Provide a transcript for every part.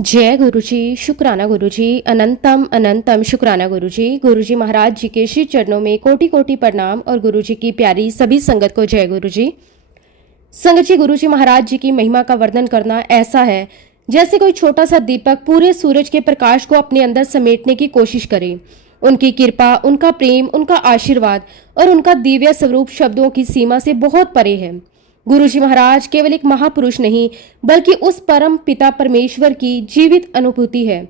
जय गुरुजी, शुक्राना गुरुजी, अनंतम अनंतम शुक्राना गुरुजी। गुरुजी महाराज जी के श्री चरणों में कोटि कोटि प्रणाम और गुरुजी की प्यारी सभी संगत को जय गुरुजी। संगत जी, गुरुजी महाराज जी की महिमा का वर्णन करना ऐसा है जैसे कोई छोटा सा दीपक पूरे सूरज के प्रकाश को अपने अंदर समेटने की कोशिश करे। उनकी कृपा, उनका प्रेम, उनका आशीर्वाद और उनका दिव्य स्वरूप शब्दों की सीमा से बहुत परे है। गुरुजी महाराज केवल एक महापुरुष नहीं बल्कि उस परम पिता परमेश्वर की जीवित अनुभूति है,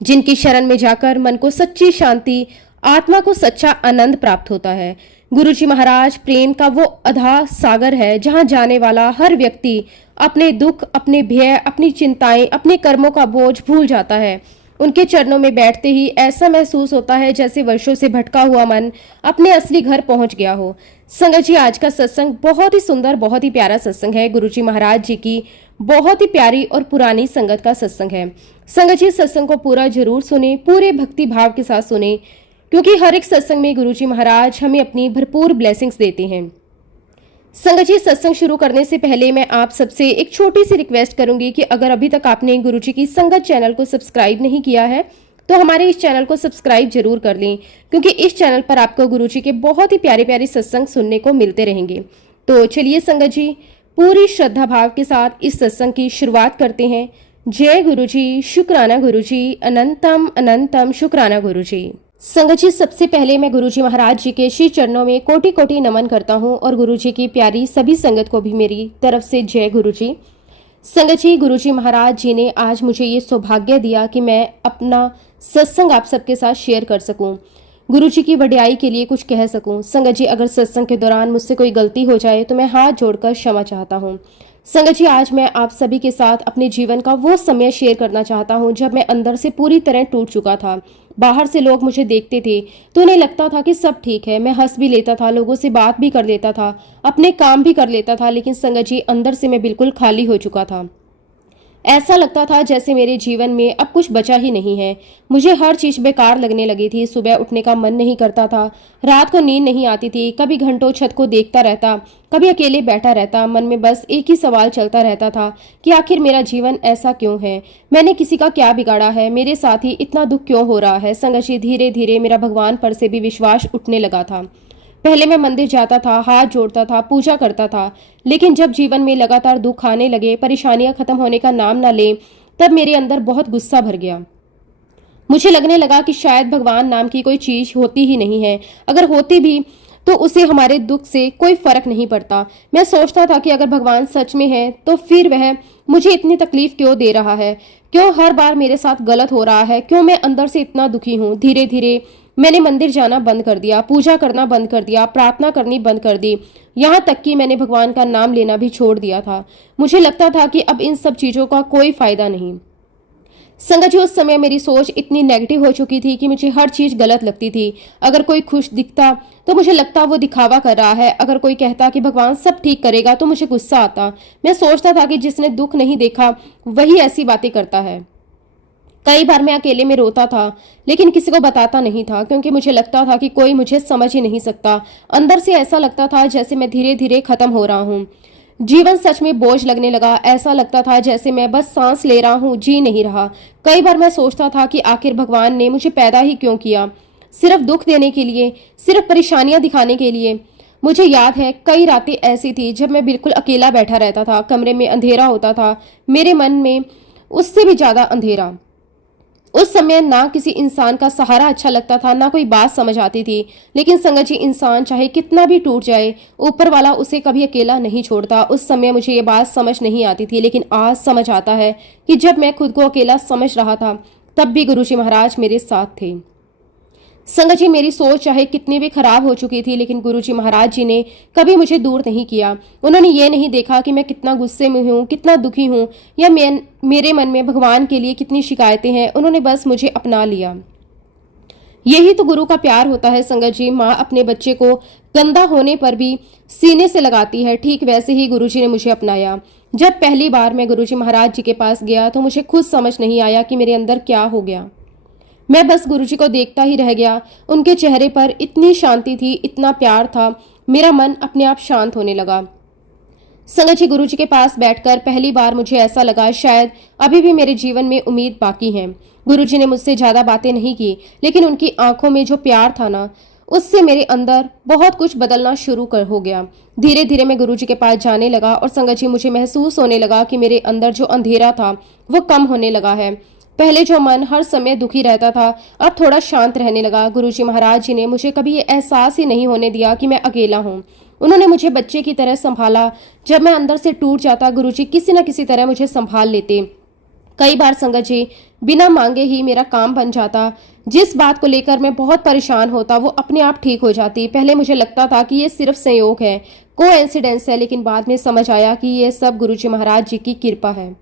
जिनकी शरण में जाकर मन को सच्ची शांति, आत्मा को सच्चा आनंद प्राप्त होता है। गुरुजी महाराज प्रेम का वो अथाह सागर है जहां जाने वाला हर व्यक्ति अपने दुख, अपने भय, अपनी चिंताएं, अपने कर्मों का बोझ भूल जाता है। उनके चरणों में बैठते ही ऐसा महसूस होता है जैसे वर्षों से भटका हुआ मन अपने असली घर पहुंच गया हो। संगत जी, आज का सत्संग बहुत ही सुंदर, बहुत ही प्यारा सत्संग है। गुरुजी महाराज जी की बहुत ही प्यारी और पुरानी संगत का सत्संग है। संगत जी, सत्संग को पूरा जरूर सुने, पूरे भक्ति भाव के साथ सुने, क्योंकि हर एक सत्संग में गुरुजी महाराज हमें अपनी भरपूर ब्लेसिंग्स देते हैं। संगत जी, सत्संग शुरू करने से पहले मैं आप सबसे एक छोटी सी रिक्वेस्ट करूंगी कि अगर अभी तक आपने गुरुजी की संगत चैनल को सब्सक्राइब नहीं किया है तो हमारे इस चैनल को सब्सक्राइब जरूर कर लें, क्योंकि इस चैनल पर आपको गुरुजी के बहुत ही प्यारे प्यारे सत्संग सुनने को मिलते रहेंगे। तो चलिए संगत जी, पूरी श्रद्धा भाव के साथ इस सत्संग की शुरुआत करते हैं। जय गुरुजी, शुक्राना गुरुजी, अनंतम अनंतम शुक्राना गुरुजी। संगत जी, सबसे पहले मैं गुरुजी महाराज जी के श्री चरणों में कोटि कोटि नमन करता हूँ और गुरुजी की प्यारी सभी संगत को भी मेरी तरफ से जय गुरुजी। संगत जी, गुरुजी महाराज जी ने आज मुझे ये सौभाग्य दिया कि मैं अपना सत्संग आप सबके साथ शेयर कर सकूं, गुरुजी की वड्याई के लिए कुछ कह सकूं। संगत जी, अगर सत्संग के दौरान मुझसे कोई गलती हो जाए तो मैं हाथ जोड़कर क्षमा चाहता हूं। संगत जी, आज मैं आप सभी के साथ अपने जीवन का वो समय शेयर करना चाहता हूं जब मैं अंदर से पूरी तरह टूट चुका था। बाहर से लोग मुझे देखते थे तो उन्हें लगता था कि सब ठीक है, मैं हंस भी लेता था, लोगों से बात भी कर लेता था, अपने काम भी कर लेता था, लेकिन संगत जी, अंदर से मैं बिल्कुल खाली हो चुका था। ऐसा लगता था जैसे मेरे जीवन में अब कुछ बचा ही नहीं है। मुझे हर चीज बेकार लगने लगी थी। सुबह उठने का मन नहीं करता था, रात को नींद नहीं आती थी, कभी घंटों छत को देखता रहता, कभी अकेले बैठा रहता। मन में बस एक ही सवाल चलता रहता था कि आखिर मेरा जीवन ऐसा क्यों है, मैंने किसी का क्या बिगाड़ा है, मेरे साथ ही इतना दुख क्यों हो रहा है। संगत जी, धीरे धीरे मेरा भगवान पर से भी विश्वास उठने लगा था। पहले मैं मंदिर जाता था, हाथ जोड़ता था, पूजा करता था, लेकिन जब जीवन में लगातार दुख आने लगे, परेशानियां खत्म होने का नाम ना ले, तब मेरे अंदर बहुत गुस्सा भर गया। मुझे लगने लगा कि शायद भगवान नाम की कोई चीज होती ही नहीं है, अगर होती भी तो उसे हमारे दुख से कोई फर्क नहीं पड़ता। मैं सोचता था कि अगर भगवान सच में है तो फिर वह मुझे इतनी तकलीफ क्यों दे रहा है, क्यों हर बार मेरे साथ गलत हो रहा है, क्यों मैं अंदर से इतना दुखी हूँ। धीरे धीरे मैंने मंदिर जाना बंद कर दिया, पूजा करना बंद कर दिया, प्रार्थना करनी बंद कर दी, यहाँ तक कि मैंने भगवान का नाम लेना भी छोड़ दिया था। मुझे लगता था कि अब इन सब चीजों का कोई फायदा नहीं। संगत जी, उस समय मेरी सोच इतनी नेगेटिव हो चुकी थी कि मुझे हर चीज गलत लगती थी। अगर कोई खुश दिखता तो मुझे लगता वो दिखावा कर रहा है, अगर कोई कहता कि भगवान सब ठीक करेगा तो मुझे गुस्सा आता। मैं सोचता था कि जिसने दुख नहीं देखा वही ऐसी बातें करता है। कई बार मैं अकेले में रोता था, लेकिन किसी को बताता नहीं था, क्योंकि मुझे लगता था कि कोई मुझे समझ ही नहीं सकता। अंदर से ऐसा लगता था जैसे मैं धीरे धीरे खत्म हो रहा हूँ। जीवन सच में बोझ लगने लगा। ऐसा लगता था जैसे मैं बस सांस ले रहा हूँ, जी नहीं रहा। कई बार मैं सोचता था कि आखिर भगवान ने मुझे पैदा ही क्यों किया, सिर्फ दुख देने के लिए, सिर्फ परेशानियां दिखाने के लिए। मुझे याद है कई रातें ऐसी थी जब मैं बिल्कुल अकेला बैठा रहता था, कमरे में अंधेरा होता था, मेरे मन में उससे भी ज्यादा अंधेरा। उस समय ना किसी इंसान का सहारा अच्छा लगता था, ना कोई बात समझ आती थी। लेकिन संगत जी, इंसान चाहे कितना भी टूट जाए, ऊपर वाला उसे कभी अकेला नहीं छोड़ता। उस समय मुझे ये बात समझ नहीं आती थी, लेकिन आज समझ आता है कि जब मैं खुद को अकेला समझ रहा था तब भी गुरुजी महाराज मेरे साथ थे। संगत जी, मेरी सोच चाहे कितनी भी खराब हो चुकी थी, लेकिन गुरुजी महाराज जी ने कभी मुझे दूर नहीं किया। उन्होंने ये नहीं देखा कि मैं कितना गुस्से में हूँ, कितना दुखी हूँ, या मेरे मन में भगवान के लिए कितनी शिकायतें हैं। उन्होंने बस मुझे अपना लिया। यही तो गुरु का प्यार होता है। संगत जी, माँ अपने बच्चे को गंदा होने पर भी सीने से लगाती है, ठीक वैसे ही गुरुजी ने मुझे अपनाया। जब पहली बार मैं गुरुजी महाराज जी के पास गया तो मुझे खुद समझ नहीं आया कि मेरे अंदर क्या हो गया। मैं बस गुरुजी को देखता ही रह गया। उनके चेहरे पर इतनी शांति थी, इतना प्यार था, मेरा मन अपने आप शांत होने लगा। संगत जी, गुरु जी के पास बैठकर पहली बार मुझे ऐसा लगा शायद अभी भी मेरे जीवन में उम्मीद बाकी है। गुरु जी ने मुझसे ज्यादा बातें नहीं की, लेकिन उनकी आंखों में जो प्यार था ना, उससे मेरे अंदर बहुत कुछ बदलना शुरू कर हो गया। धीरे धीरे मैं गुरु जी के पास जाने लगा और संगत जी, मुझे महसूस होने लगा कि मेरे अंदर जो अंधेरा था वो कम होने लगा है। पहले जो मन हर समय दुखी रहता था, अब थोड़ा शांत रहने लगा। गुरुजी महाराज जी ने मुझे कभी ये एहसास ही नहीं होने दिया कि मैं अकेला हूँ। उन्होंने मुझे बच्चे की तरह संभाला। जब मैं अंदर से टूट जाता, गुरुजी किसी न किसी तरह मुझे संभाल लेते। कई बार संगत जी, बिना मांगे ही मेरा काम बन जाता। जिस बात को लेकर मैं बहुत परेशान होता, वो अपने आप ठीक हो जाती। पहले मुझे लगता था कि ये सिर्फ संयोग है, कोइंसिडेंस है, लेकिन बाद में समझ आया कि ये सब गुरुजी महाराज जी की कृपा है।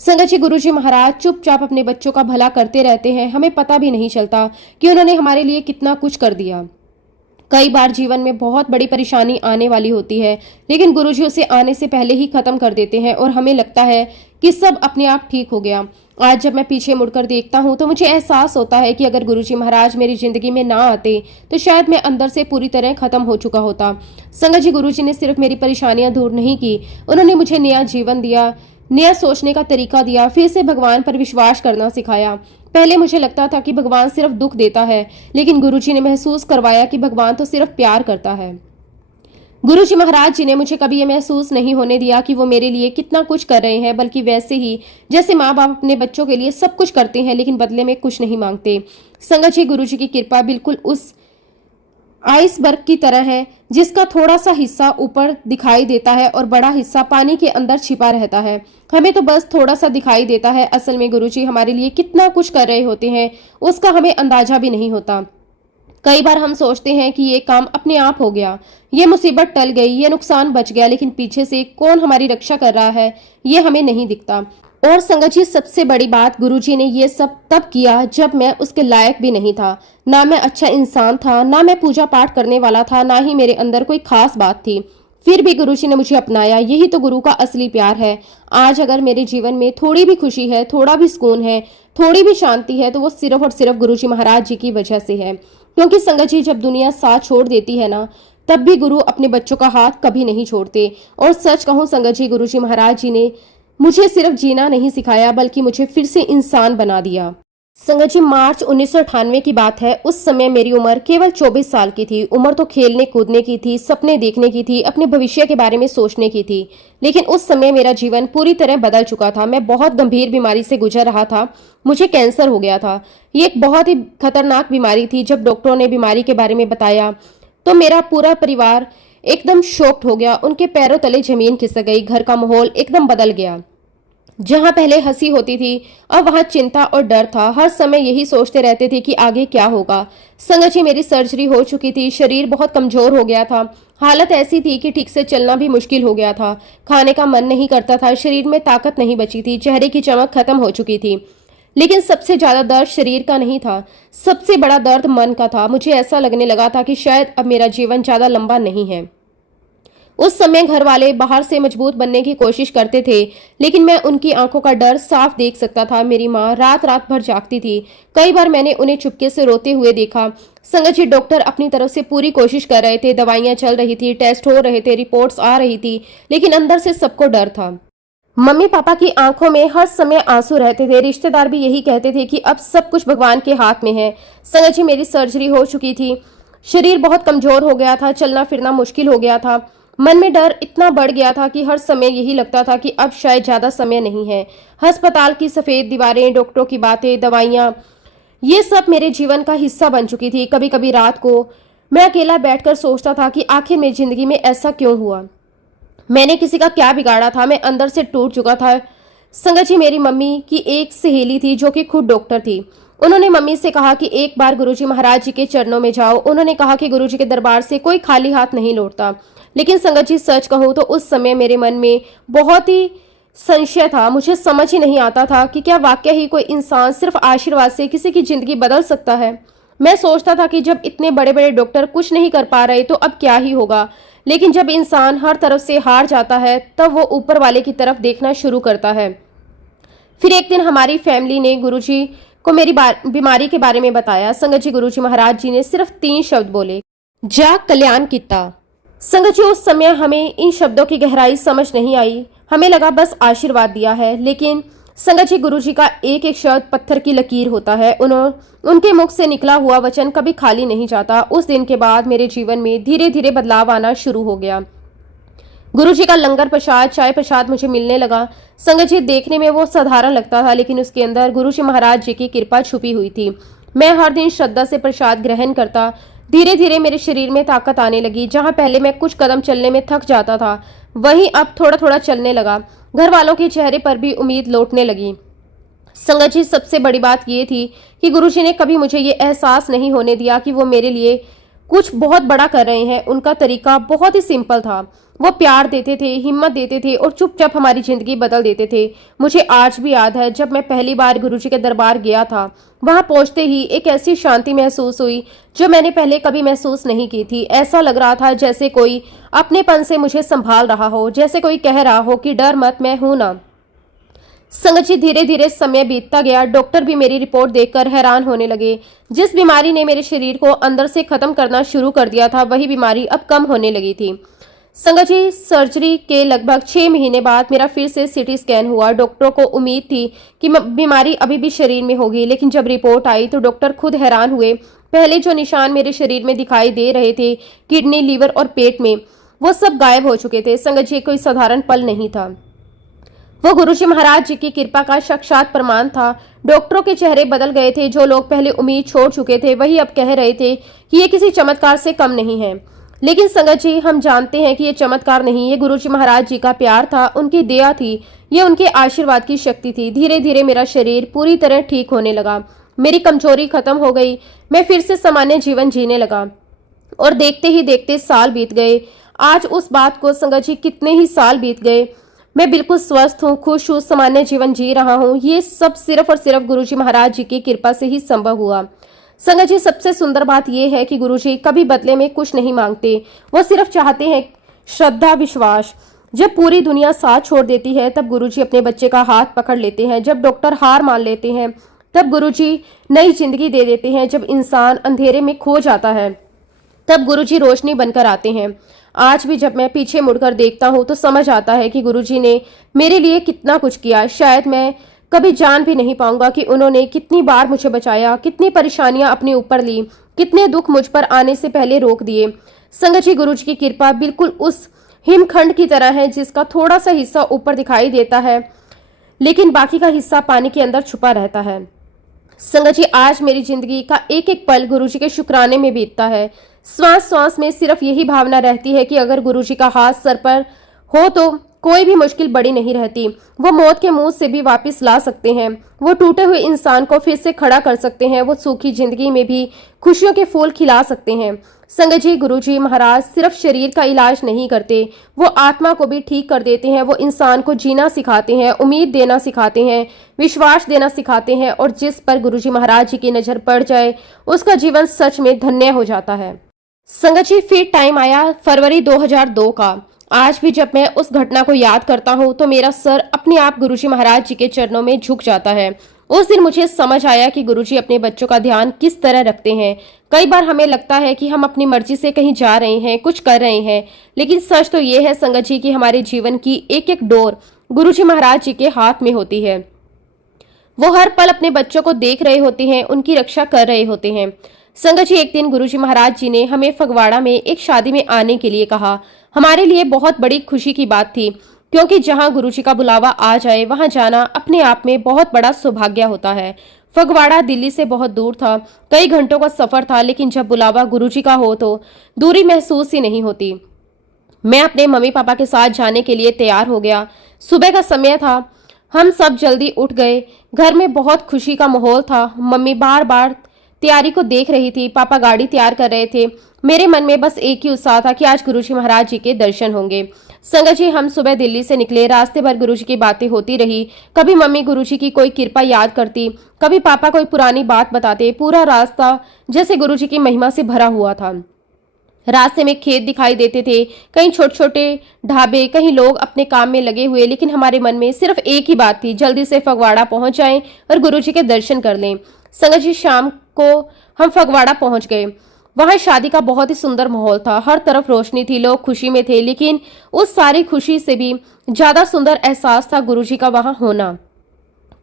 संगत जी, गुरुजी महाराज चुपचाप अपने बच्चों का भला करते रहते हैं। हमें पता भी नहीं चलता कि उन्होंने हमारे लिए कितना कुछ कर दिया। कई बार जीवन में बहुत बड़ी परेशानी आने वाली होती है, लेकिन गुरुजी उसे आने से पहले ही खत्म कर देते हैं और हमें लगता है कि सब अपने आप ठीक हो गया। आज जब मैं पीछे मुड़कर देखता हूँ तो मुझे एहसास होता है कि अगर गुरुजी महाराज मेरी जिंदगी में ना आते तो शायद मैं अंदर से पूरी तरह खत्म हो चुका होता। संगत जी, गुरुजी ने सिर्फ मेरी परेशानियां दूर नहीं की, उन्होंने मुझे नया जीवन दिया, नया सोचने का तरीका दिया, फिर से भगवान पर विश्वास करना सिखाया। पहले मुझे लगता था कि भगवान सिर्फ दुख देता है, लेकिन गुरुजी ने महसूस करवाया कि भगवान तो सिर्फ प्यार करता है। गुरुजी महाराज जी ने मुझे कभी ये महसूस नहीं होने दिया कि वो मेरे लिए कितना कुछ कर रहे हैं, बल्कि वैसे ही जैसे माँ बाप अपने बच्चों के लिए सब कुछ करते हैं लेकिन बदले में कुछ नहीं मांगते। संगत जी, गुरुजी की कृपा बिल्कुल उस आइसबर्ग की तरह है जिसका थोड़ा सा हिस्सा ऊपर दिखाई देता है और बड़ा हिस्सा पानी के अंदर छिपा रहता है। हमें तो बस थोड़ा सा दिखाई देता है, असल में गुरुजी हमारे लिए कितना कुछ कर रहे होते हैं उसका हमें अंदाजा भी नहीं होता। कई बार हम सोचते हैं कि ये काम अपने आप हो गया, ये मुसीबत टल गई, ये नुकसान बच गया, लेकिन पीछे से कौन हमारी रक्षा कर रहा है ये हमें नहीं दिखता। और संगत जी, सबसे बड़ी बात, गुरुजी ने ये सब तब किया जब मैं उसके लायक भी नहीं था। ना मैं अच्छा इंसान था, ना मैं पूजा पाठ करने वाला था, ना ही मेरे अंदर कोई खास बात थी। फिर भी गुरुजी ने मुझे अपनाया। यही तो गुरु का असली प्यार है। आज अगर मेरे जीवन में थोड़ी भी खुशी है, थोड़ा भी सुकून है, थोड़ी भी शांति है, तो वो सिर्फ और सिर्फ गुरुजी महाराज जी की वजह से है। क्योंकि संगत जी, जब दुनिया साथ छोड़ देती है ना, तब भी गुरु अपने बच्चों का हाथ कभी नहीं छोड़ते। और सच कहूं संगत जी, गुरुजी महाराज जी ने मुझे सिर्फ जीना नहीं सिखाया, बल्कि मुझे फिर से इंसान बना दिया। संगत जी, मार्च 1998 की बात है। उस समय मेरी उम्र केवल 24 साल की थी। उम्र तो खेलने कूदने की थी, सपने देखने की थी, अपने भविष्य के बारे में सोचने की थी। लेकिन उस समय मेरा जीवन पूरी तरह बदल चुका था। मैं बहुत गंभीर बीमारी से गुजर रहा था। मुझे कैंसर हो गया था। ये एक बहुत ही खतरनाक बीमारी थी। जब डॉक्टरों ने बीमारी के बारे में बताया तो मेरा पूरा परिवार एकदम शॉक्ड हो गया। उनके पैरों तले जमीन खिसक गई। घर का माहौल एकदम बदल गया। जहां पहले हंसी होती थी, अब वहां चिंता और डर था। हर समय यही सोचते रहते थे कि आगे क्या होगा। संगत जी, मेरी सर्जरी हो चुकी थी। शरीर बहुत कमजोर हो गया था। हालत ऐसी थी कि ठीक से चलना भी मुश्किल हो गया था। खाने का मन नहीं करता था। शरीर में ताकत नहीं बची थी। चेहरे की चमक खत्म हो चुकी थी। लेकिन सबसे ज्यादा दर्द शरीर का नहीं था, सबसे बड़ा दर्द मन का था। मुझे ऐसा लगने लगा था कि शायद अब मेरा जीवन ज्यादा लंबा नहीं है। उस समय घर वाले बाहर से मजबूत बनने की कोशिश करते थे, लेकिन मैं उनकी आंखों का डर साफ देख सकता था। मेरी माँ रात रात भर जागती थी। कई बार मैंने उन्हें चुपके से रोते हुए देखा। संगत जी, डॉक्टर अपनी तरफ से पूरी कोशिश कर रहे थे। दवाइयां चल रही थी, टेस्ट हो रहे थे, रिपोर्ट्स आ रही थी, लेकिन अंदर से सबको डर था। मम्मी पापा की आंखों में हर समय आंसू रहते थे। रिश्तेदार भी यही कहते थे कि अब सब कुछ भगवान के हाथ में है। संगत जी, मेरी सर्जरी हो चुकी थी। शरीर बहुत कमजोर हो गया था। चलना फिरना मुश्किल हो गया था। मन में डर इतना बढ़ गया था कि हर समय यही लगता था कि अब शायद ज्यादा समय नहीं है। अस्पताल की सफेद दीवारें, डॉक्टरों की बातें, दवाइयां, ये सब मेरे जीवन का हिस्सा बन चुकी थी। कभी कभी रात को मैं अकेला बैठकर सोचता था कि आखिर मेरी जिंदगी में ऐसा क्यों हुआ। मैंने किसी का क्या बिगाड़ा था। मैं अंदर से टूट चुका था। संगत जी, मेरी मम्मी की एक सहेली थी जो कि खुद डॉक्टर थी। उन्होंने मम्मी से कहा कि एक बार गुरुजी महाराज जी के चरणों में जाओ। उन्होंने कहा कि गुरुजी के दरबार से कोई खाली हाथ नहीं लौटता। लेकिन संगत जी, सच कहूँ तो उस समय मेरे मन में बहुत ही संशय था। मुझे समझ ही नहीं आता था कि क्या वाकई ही कोई इंसान सिर्फ आशीर्वाद से किसी की जिंदगी बदल सकता है। मैं सोचता था कि जब इतने बड़े बड़े डॉक्टर कुछ नहीं कर पा रहे तो अब क्या ही होगा। लेकिन जब इंसान हर तरफ से हार जाता है तब वो ऊपर वाले की तरफ देखना शुरू करता है। फिर एक दिन हमारी फैमिली ने गुरुजी को मेरी बीमारी के बारे में बताया। संगत जी, गुरुजी महाराज जी ने सिर्फ 3 शब्द बोले, जा कल्याण किता। संगत जी, उस समय हमें इन शब्दों की गहराई समझ नहीं आई। हमें लगा बस आशीर्वाद दिया है, लेकिन संगत जी, गुरु जी का एक एक शब्द पत्थर की लकीर होता है। उनके मुख से निकला हुआ वचन कभी खाली नहीं जाता। उस दिन के बाद मेरे जीवन में धीरे धीरे बदलाव आना शुरू हो गया। गुरुजी का लंगर प्रसाद, चाय प्रसाद मुझे मिलने लगा। संगत जी, देखने में वो साधारण लगता था, लेकिन उसके अंदर गुरुजी महाराज जी की कृपा छुपी हुई थी। मैं हर दिन श्रद्धा से प्रसाद ग्रहण करता। धीरे धीरे मेरे शरीर में ताकत आने लगी। जहां पहले मैं कुछ कदम चलने में थक जाता था, वहीं अब थोड़ा थोड़ा चलने लगा। घर वालों के चेहरे पर भी उम्मीद लौटने लगी। संगत जी, सबसे बड़ी बात यह थी कि गुरुजी ने कभी मुझे ये एहसास नहीं होने दिया कि वो मेरे लिए कुछ बहुत बड़ा कर रहे हैं। उनका तरीका बहुत ही सिंपल था। वो प्यार देते थे, हिम्मत देते थे और चुपचाप हमारी जिंदगी बदल देते थे। मुझे आज भी याद है, जब मैं पहली बार गुरुजी के दरबार गया था, वहां पहुंचते ही एक ऐसी शांति महसूस हुई जो मैंने पहले कभी महसूस नहीं की थी। ऐसा लग रहा था जैसे कोई अपनेपन से मुझे संभाल रहा हो, जैसे कोई कह रहा हो कि डर मत, मैं हूं ना। संगत जी, धीरे धीरे समय बीतता गया। डॉक्टर भी मेरी रिपोर्ट देखकर हैरान होने लगे। जिस बीमारी ने मेरे शरीर को अंदर से खत्म करना शुरू कर दिया था, वही बीमारी अब कम होने लगी थी। संगत जी, सर्जरी के लगभग 6 महीने बाद मेरा फिर से सीटी स्कैन हुआ। डॉक्टरों को उम्मीद थी कि बीमारी अभी भी शरीर में होगी, लेकिन जब रिपोर्ट आई तो डॉक्टर खुद हैरान हुए। पहले जो निशान मेरे शरीर में दिखाई दे रहे थे, किडनी, लीवर और पेट में, वो सब गायब हो चुके थे। संगत जी, कोई साधारण पल नहीं था, वो गुरुजी महाराज जी की कृपा का साक्षात प्रमाण था। डॉक्टरों के चेहरे बदल गए थे। जो लोग पहले उम्मीद छोड़ चुके थे, वही अब कह रहे थे कि ये किसी चमत्कार से कम नहीं है। लेकिन संगत जी, हम जानते हैं कि ये चमत्कार नहीं, ये गुरुजी महाराज जी का प्यार था, उनकी दया थी, ये उनके आशीर्वाद की शक्ति थी। धीरे धीरे मेरा शरीर पूरी तरह ठीक होने लगा। मेरी कमजोरी खत्म हो गई। मैं फिर से सामान्य जीवन जीने लगा और देखते ही देखते साल बीत गए। आज उस बात को संगत जी, कितने ही साल बीत गए, मैं बिल्कुल स्वस्थ हूँ, खुश हूँ, सामान्य जीवन जी रहा हूँ। ये सब सिर्फ और सिर्फ गुरुजी महाराज जी की कृपा से ही संभव हुआ। संगत जी, सबसे सुंदर बात यह है कि गुरुजी कभी बदले में कुछ नहीं मांगते। वो सिर्फ चाहते हैं श्रद्धा, विश्वास। जब पूरी दुनिया साथ छोड़ देती है, तब गुरुजी अपने बच्चे का हाथ पकड़ लेते हैं। जब डॉक्टर हार मान लेते हैं, तब गुरुजी नई जिंदगी दे देते हैं। जब इंसान अंधेरे में खो जाता है, तब गुरुजी रोशनी बनकर आते हैं। आज भी जब मैं पीछे मुड़कर देखता हूँ तो समझ आता है कि गुरुजी ने मेरे लिए कितना कुछ किया। शायद मैं कभी जान भी नहीं पाऊंगा कि उन्होंने कितनी बार मुझे बचाया, कितनी परेशानियां अपने ऊपर ली, कितने दुख मुझ पर आने से पहले रोक दिए। संगत जी, गुरुजी की कृपा बिल्कुल उस हिमखंड की तरह है जिसका थोड़ा सा हिस्सा ऊपर दिखाई देता है, लेकिन बाकी का हिस्सा पानी के अंदर छुपा रहता है। संगत जी, आज मेरी जिंदगी का एक एक पल गुरुजी के शुक्राने में बीतता है। श्वास श्वास में सिर्फ यही भावना रहती है कि अगर गुरुजी का हाथ सर पर हो तो कोई भी मुश्किल बड़ी नहीं रहती। वो मौत के मुंह से भी वापस ला सकते हैं। वो टूटे हुए इंसान को फिर से खड़ा कर सकते हैं। वो सूखी जिंदगी में भी खुशियों के फूल खिला सकते हैं। संगत जी, गुरुजी महाराज सिर्फ शरीर का इलाज नहीं करते, वो आत्मा को भी ठीक कर देते हैं। वो इंसान को जीना सिखाते हैं, उम्मीद देना सिखाते हैं, विश्वास देना सिखाते हैं, और जिस पर गुरुजी महाराज जी की नजर पड़ जाए, उसका जीवन सच में धन्य हो जाता है। संगत जी, फिर टाइम आया फरवरी 2002 का। आज भी जब मैं उस घटना को याद करता हूँ तो मेरा सर अपने आप गुरुजी महाराज जी के चरणों में झुक जाता है। उस दिन मुझे समझ आया कि गुरुजी अपने बच्चों का ध्यान किस तरह रखते हैं। कई बार हमें लगता है कि हम अपनी मर्जी से कहीं जा रहे हैं, कुछ कर रहे हैं, लेकिन सच तो ये है संगत जी कि हमारे जीवन की एक एक डोर गुरुजी महाराज जी के हाथ में होती है। वो हर पल अपने बच्चों को देख रहे होते हैं, उनकी रक्षा कर रहे होते हैं। संगत जी, एक दिन गुरुजी महाराज जी ने हमें फगवाड़ा में एक शादी में आने के लिए कहा। हमारे लिए बहुत बड़ी खुशी की बात थी, क्योंकि जहां गुरुजी का बुलावा आ जाए वहां जाना अपने आप में बहुत बड़ा सौभाग्य होता है। फगवाड़ा दिल्ली से बहुत दूर था, कई घंटों का सफर था, लेकिन जब बुलावा गुरुजी का हो तो दूरी महसूस ही नहीं होती। मैं अपने मम्मी पापा के साथ जाने के लिए तैयार हो गया। सुबह का समय था, हम सब जल्दी उठ गए। घर में बहुत खुशी का माहौल था। मम्मी बार बार तैयारी को देख रही थी, पापा गाड़ी तैयार कर रहे थे। मेरे मन में बस एक ही उत्साह था कि आज गुरुजी महाराज जी के दर्शन होंगे। संगत जी, हम सुबह दिल्ली से निकले। रास्ते भर गुरुजी की बातें होती रही। कभी मम्मी गुरुजी की कोई कृपा याद करती, कभी पापा कोई पुरानी बात बताते। पूरा रास्ता जैसे गुरुजी की महिमा से भरा हुआ था। रास्ते में खेत दिखाई देते थे, कहीं छोटे छोटे ढाबे, कहीं लोग अपने काम में लगे हुए, लेकिन हमारे मन में सिर्फ एक ही बात थी, जल्दी से फगवाड़ा पहुंच जाएं और गुरुजी के दर्शन कर लें। संगत जी, शाम को हम फगवाड़ा पहुंच गए। वहां शादी का बहुत ही सुंदर माहौल था, हर तरफ रोशनी थी, लोग खुशी में थे। लेकिन उस सारी खुशी से भी ज्यादा सुंदर एहसास था गुरुजी का वहां होना,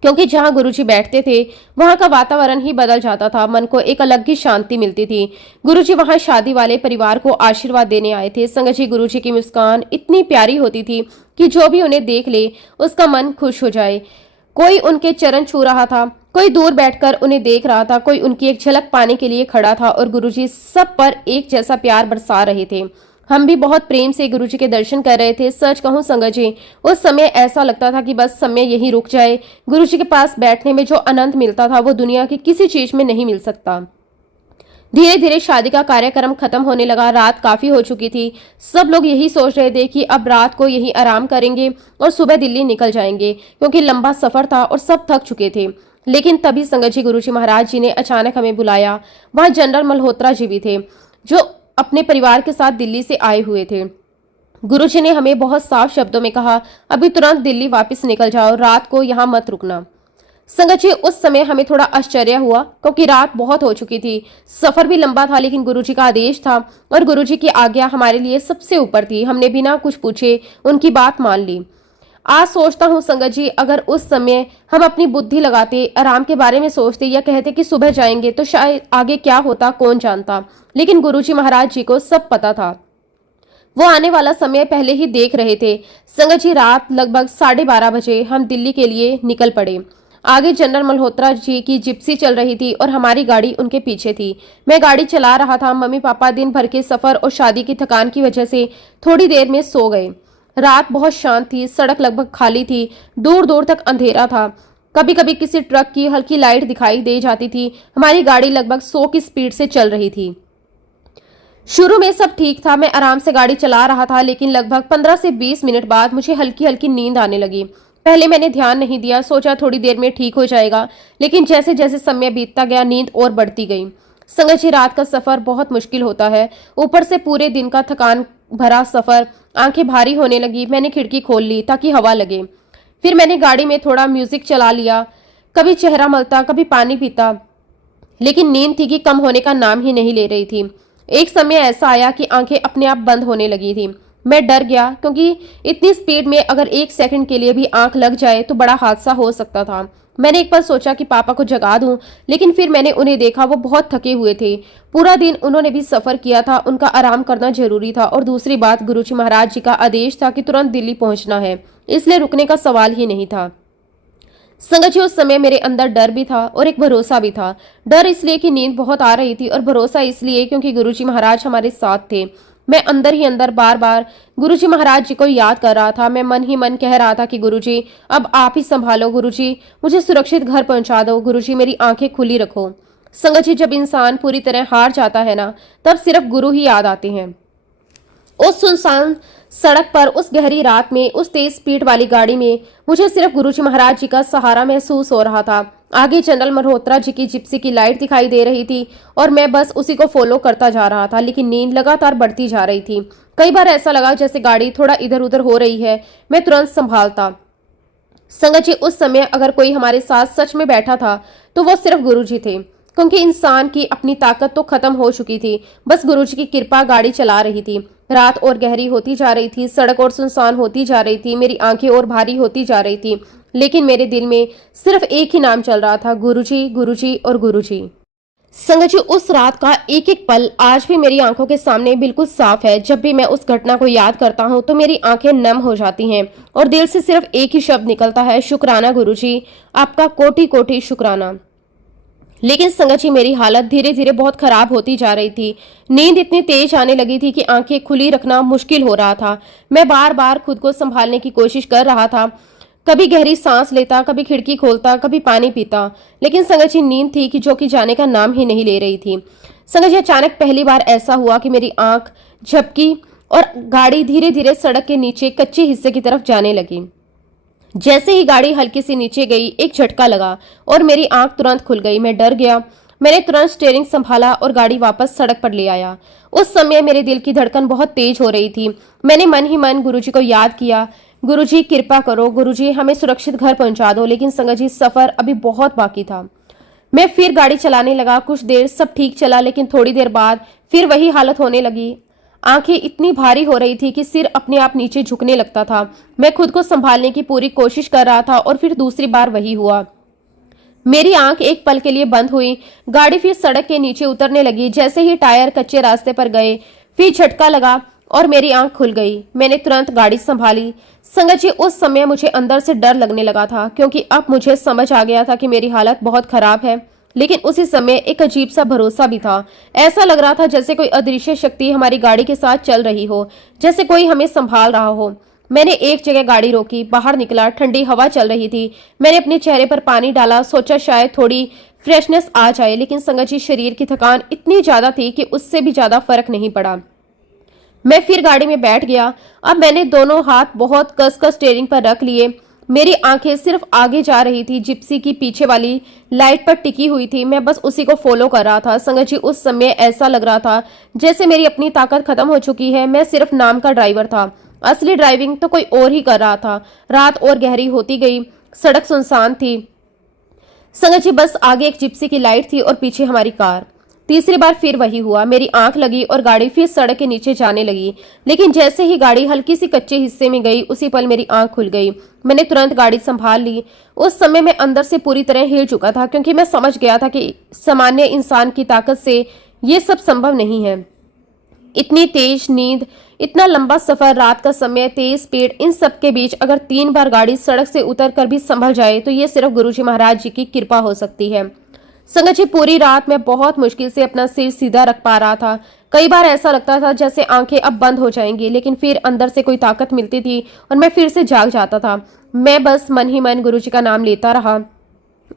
क्योंकि जहां गुरुजी बैठते थे वहां का वातावरण ही बदल जाता था। मन को एक अलग ही शांति मिलती थी। गुरुजी वहां शादी वाले परिवार को आशीर्वाद देने आए थे। संगत जी, गुरुजी की मुस्कान इतनी प्यारी होती थी कि जो भी उन्हें देख ले उसका मन खुश हो जाए। कोई उनके चरण छू रहा था, कोई दूर बैठकर उन्हें देख रहा था, कोई उनकी एक झलक पाने के लिए खड़ा था और गुरुजी सब पर एक जैसा प्यार बरसा रहे थे। हम भी बहुत प्रेम से गुरुजी के दर्शन कर रहे थे। सच कहूं संगत जी, उस समय ऐसा लगता था कि बस समय यहीं रुक जाए। गुरुजी के पास बैठने में जो आनंद मिलता था वो दुनिया की किसी चीज में नहीं मिल सकता। धीरे धीरे शादी का कार्यक्रम खत्म होने लगा। रात काफी हो चुकी थी। सब लोग यही सोच रहे थे कि अब रात को यही आराम करेंगे और सुबह दिल्ली निकल जाएंगे, क्योंकि लंबा सफर था और सब थक चुके थे। लेकिन तभी संगत जी, गुरुजी महाराज जी ने अचानक हमें बुलाया। वहां जनरल मल्होत्रा जी भी थे, जो अपने परिवार के साथ दिल्ली से आए हुए थे। गुरुजी ने हमें बहुत साफ शब्दों में कहा, अभी तुरंत दिल्ली वापस निकल जाओ, रात को यहाँ मत रुकना। संगत जी, उस समय हमें थोड़ा आश्चर्य हुआ, क्योंकि रात बहुत हो चुकी थी, सफर भी लंबा था, लेकिन गुरुजी का आदेश था और गुरुजी की आज्ञा हमारे लिए सबसे ऊपर थी। हमने बिना कुछ पूछे उनकी बात मान ली। आज सोचता हूँ संगत जी, अगर उस समय हम अपनी बुद्धि लगाते, आराम के बारे में सोचते या कहते कि सुबह जाएंगे, तो शायद आगे क्या होता कौन जानता। लेकिन गुरुजी महाराज जी को सब पता था। वो आने वाला समय पहले ही देख रहे थे। संगत जी, रात लगभग 12:30 बजे हम दिल्ली के लिए निकल पड़े। आगे जनरल मल्होत्रा जी की जिप्सी चल रही थी और हमारी गाड़ी उनके पीछे थी। मैं गाड़ी चला रहा था। मम्मी पापा दिन भर के सफर और शादी की थकान की वजह से थोड़ी देर में सो गए। रात बहुत शांत थी, सड़क लगभग खाली थी, दूर दूर तक अंधेरा था। कभी कभी किसी ट्रक की हल्की लाइट दिखाई दे जाती थी। हमारी गाड़ी लगभग 100 की स्पीड से चल रही थी। शुरू में सब ठीक था, मैं आराम से गाड़ी चला रहा था, लेकिन लगभग 15 से 20 मिनट बाद मुझे हल्की हल्की नींद आने लगी। पहले मैंने ध्यान नहीं दिया, सोचा थोड़ी देर में ठीक हो जाएगा, लेकिन जैसे जैसे समय बीतता गया नींद और बढ़ती गई। संगत जी, रात का सफर बहुत मुश्किल होता है, ऊपर से पूरे दिन का थकान भरा सफर। आंखें भारी होने लगी। मैंने खिड़की खोल ली ताकि हवा लगे। फिर मैंने गाड़ी में थोड़ा म्यूजिक चला लिया। कभी चेहरा मलता, कभी पानी पीता, लेकिन नींद थी कि कम होने का नाम ही नहीं ले रही थी। एक समय ऐसा आया कि आंखें अपने आप बंद होने लगी थी। मैं डर गया, क्योंकि इतनी स्पीड में अगर एक सेकंड के लिए भी आंख लग जाए तो बड़ा हादसा हो सकता था। मैंने एक बार सोचा कि पापा को जगा दूं, लेकिन फिर मैंने उन्हें देखा, वो बहुत थके हुए थे। पूरा दिन उन्होंने भी सफर किया था, उनका आराम करना जरूरी था। और दूसरी बात, गुरुजी महाराज जी का आदेश था कि तुरंत दिल्ली पहुंचना है, इसलिए रुकने का सवाल ही नहीं था। संगत जी, उस समय मेरे अंदर डर भी था और एक भरोसा भी था। डर इसलिए कि नींद बहुत आ रही थी, और भरोसा इसलिए क्योंकि गुरुजी महाराज हमारे साथ थे। मैं अंदर ही अंदर बार बार गुरुजी महाराज जी को याद कर रहा था। मैं मन ही मन कह रहा था कि गुरुजी, अब आप ही संभालो, गुरुजी मुझे सुरक्षित घर पहुंचा दो, गुरुजी मेरी आंखें खुली रखो। संगत जी, जब इंसान पूरी तरह हार जाता है ना, तब सिर्फ गुरु ही याद आते हैं। उस सुनसान सड़क पर, उस गहरी रात में, उस तेज स्पीड वाली गाड़ी में मुझे सिर्फ गुरुजी महाराज जी का सहारा महसूस हो रहा था। आगे जनरल मल्होत्रा जी की जिप्सी की लाइट दिखाई दे रही थी और मैं बस उसी को फॉलो करता जा रहा था, लेकिन नींद लगातार बढ़ती जा रही थी। कई बार ऐसा लगा जैसे गाड़ी थोड़ा इधर उधर हो रही है, मैं तुरंत संभालता। संगत जी, उस समय अगर कोई हमारे साथ सच में बैठा था तो वो सिर्फ गुरुजी थे, क्योंकि इंसान की अपनी ताकत तो खत्म हो चुकी थी, बस गुरुजी की कृपा गाड़ी चला रही थी। रात और गहरी होती जा रही थी, सड़क और सुनसान होती जा रही थी, मेरी आंखें और भारी होती जा रही थी, लेकिन मेरे दिल में सिर्फ एक ही नाम चल रहा था, गुरुजी, गुरुजी और गुरुजी। संगत जी, उस रात का एक एक पल आज भी मेरी आंखों के सामने बिल्कुल साफ है। जब भी मैं उस घटना को याद करता हूँ तो मेरी आंखें नम हो जाती हैं और दिल से सिर्फ एक ही शब्द निकलता है, शुक्राना गुरुजी, आपका कोटि कोटि शुक्राना। लेकिन संगत जी, मेरी हालत धीरे धीरे बहुत खराब होती जा रही थी। नींद इतनी तेज आने लगी थी कि आंखें खुली रखना मुश्किल हो रहा था। मैं बार बार खुद को संभालने की कोशिश कर रहा था, कभी गहरी सांस लेता, कभी खिड़की खोलता, कभी पानी पीता, लेकिन संगत जी, नींद थी कि जो कि जाने का नाम ही नहीं ले रही थी। संगत जी, अचानक पहली बार ऐसा हुआ कि मेरी आंख झपकी और गाड़ी धीरे धीरे सड़क के नीचे कच्चे हिस्से की तरफ जाने लगी। जैसे ही गाड़ी हल्की सी नीचे गई, एक झटका लगा और मेरी आंख तुरंत खुल गई। मैं डर गया। मैंने तुरंत स्टीयरिंग संभाला और गाड़ी वापस सड़क पर ले आया। उस समय मेरे दिल की धड़कन बहुत तेज हो रही थी। मैंने मन ही मन गुरुजी को याद किया, गुरुजी कृपा करो, गुरुजी हमें सुरक्षित घर पहुंचा दो। लेकिन संगत जी, सफर अभी बहुत बाकी था। मैं फिर गाड़ी चलाने लगा। कुछ देर सब ठीक चला, लेकिन थोड़ी देर बाद फिर वही हालत होने लगी। आंखें इतनी भारी हो रही थी कि सिर अपने आप नीचे झुकने लगता था। मैं खुद को संभालने की पूरी कोशिश कर रहा था और फिर दूसरी बार वही हुआ। मेरी आंख एक पल के लिए बंद हुई। गाड़ी फिर सड़क के नीचे उतरने लगी। जैसे ही टायर कच्चे रास्ते पर गए, फिर झटका लगा और मेरी आंख खुल गई। मैंने तुरंत गाड़ी संभाली। संगत जी, उस समय मुझे अंदर से डर लगने लगा था, क्योंकि अब मुझे समझ आ गया था कि मेरी हालत बहुत खराब है। लेकिन उसी समय एक अजीब सा भरोसा भी था। ऐसा लग रहा था जैसे कोई अदृश्य शक्ति हमारी गाड़ी के साथ चल रही हो, जैसे कोई हमें संभाल रहा हो। मैंने एक जगह गाड़ी रोकी, बाहर निकला। ठंडी हवा चल रही थी। मैंने अपने चेहरे पर पानी डाला, सोचा शायद थोड़ी फ्रेशनेस आ जाए, लेकिन संगत जी, शरीर की थकान इतनी ज्यादा थी कि उससे भी ज्यादा फर्क नहीं पड़ा। मैं फिर गाड़ी में बैठ गया। अब मैंने दोनों हाथ बहुत कसकर स्टीयरिंग पर रख लिए। मेरी आंखें सिर्फ आगे जा रही थी। जिप्सी की पीछे वाली लाइट पर टिकी हुई थी। मैं बस उसी को फॉलो कर रहा था। संगत जी, उस समय ऐसा लग रहा था जैसे मेरी अपनी ताकत खत्म हो चुकी है। मैं सिर्फ नाम का ड्राइवर था। असली ड्राइविंग तो कोई और ही कर रहा था। रात और गहरी होती गई। सड़क सुनसान थी। संगत जी, बस आगे एक जिप्सी की लाइट थी और पीछे हमारी कार। तीसरी बार फिर वही हुआ। मेरी आंख लगी और गाड़ी फिर सड़क के नीचे जाने लगी। लेकिन जैसे ही गाड़ी हल्की सी कच्चे हिस्से में गई, उसी पल मेरी आंख खुल गई। मैंने तुरंत गाड़ी संभाल ली। उस समय मैं अंदर से पूरी तरह हिल चुका था, क्योंकि मैं समझ गया था कि सामान्य इंसान की ताकत से ये सब संभव नहीं है। इतनी तेज नींद, इतना लंबा सफर, रात का समय, तेज स्पीड, इन सब के बीच अगर 3 बार गाड़ी सड़क से उतर कर भी संभल जाए तो ये सिर्फ गुरुजी महाराज जी की कृपा हो सकती है। संगत जी, पूरी रात मैं बहुत मुश्किल से अपना सिर सीधा रख पा रहा था। कई बार ऐसा लगता था जैसे आंखें अब बंद हो जाएंगी, लेकिन फिर अंदर से कोई ताकत मिलती थी और मैं फिर से जाग जाता था। मैं बस मन ही मन गुरुजी का नाम लेता रहा।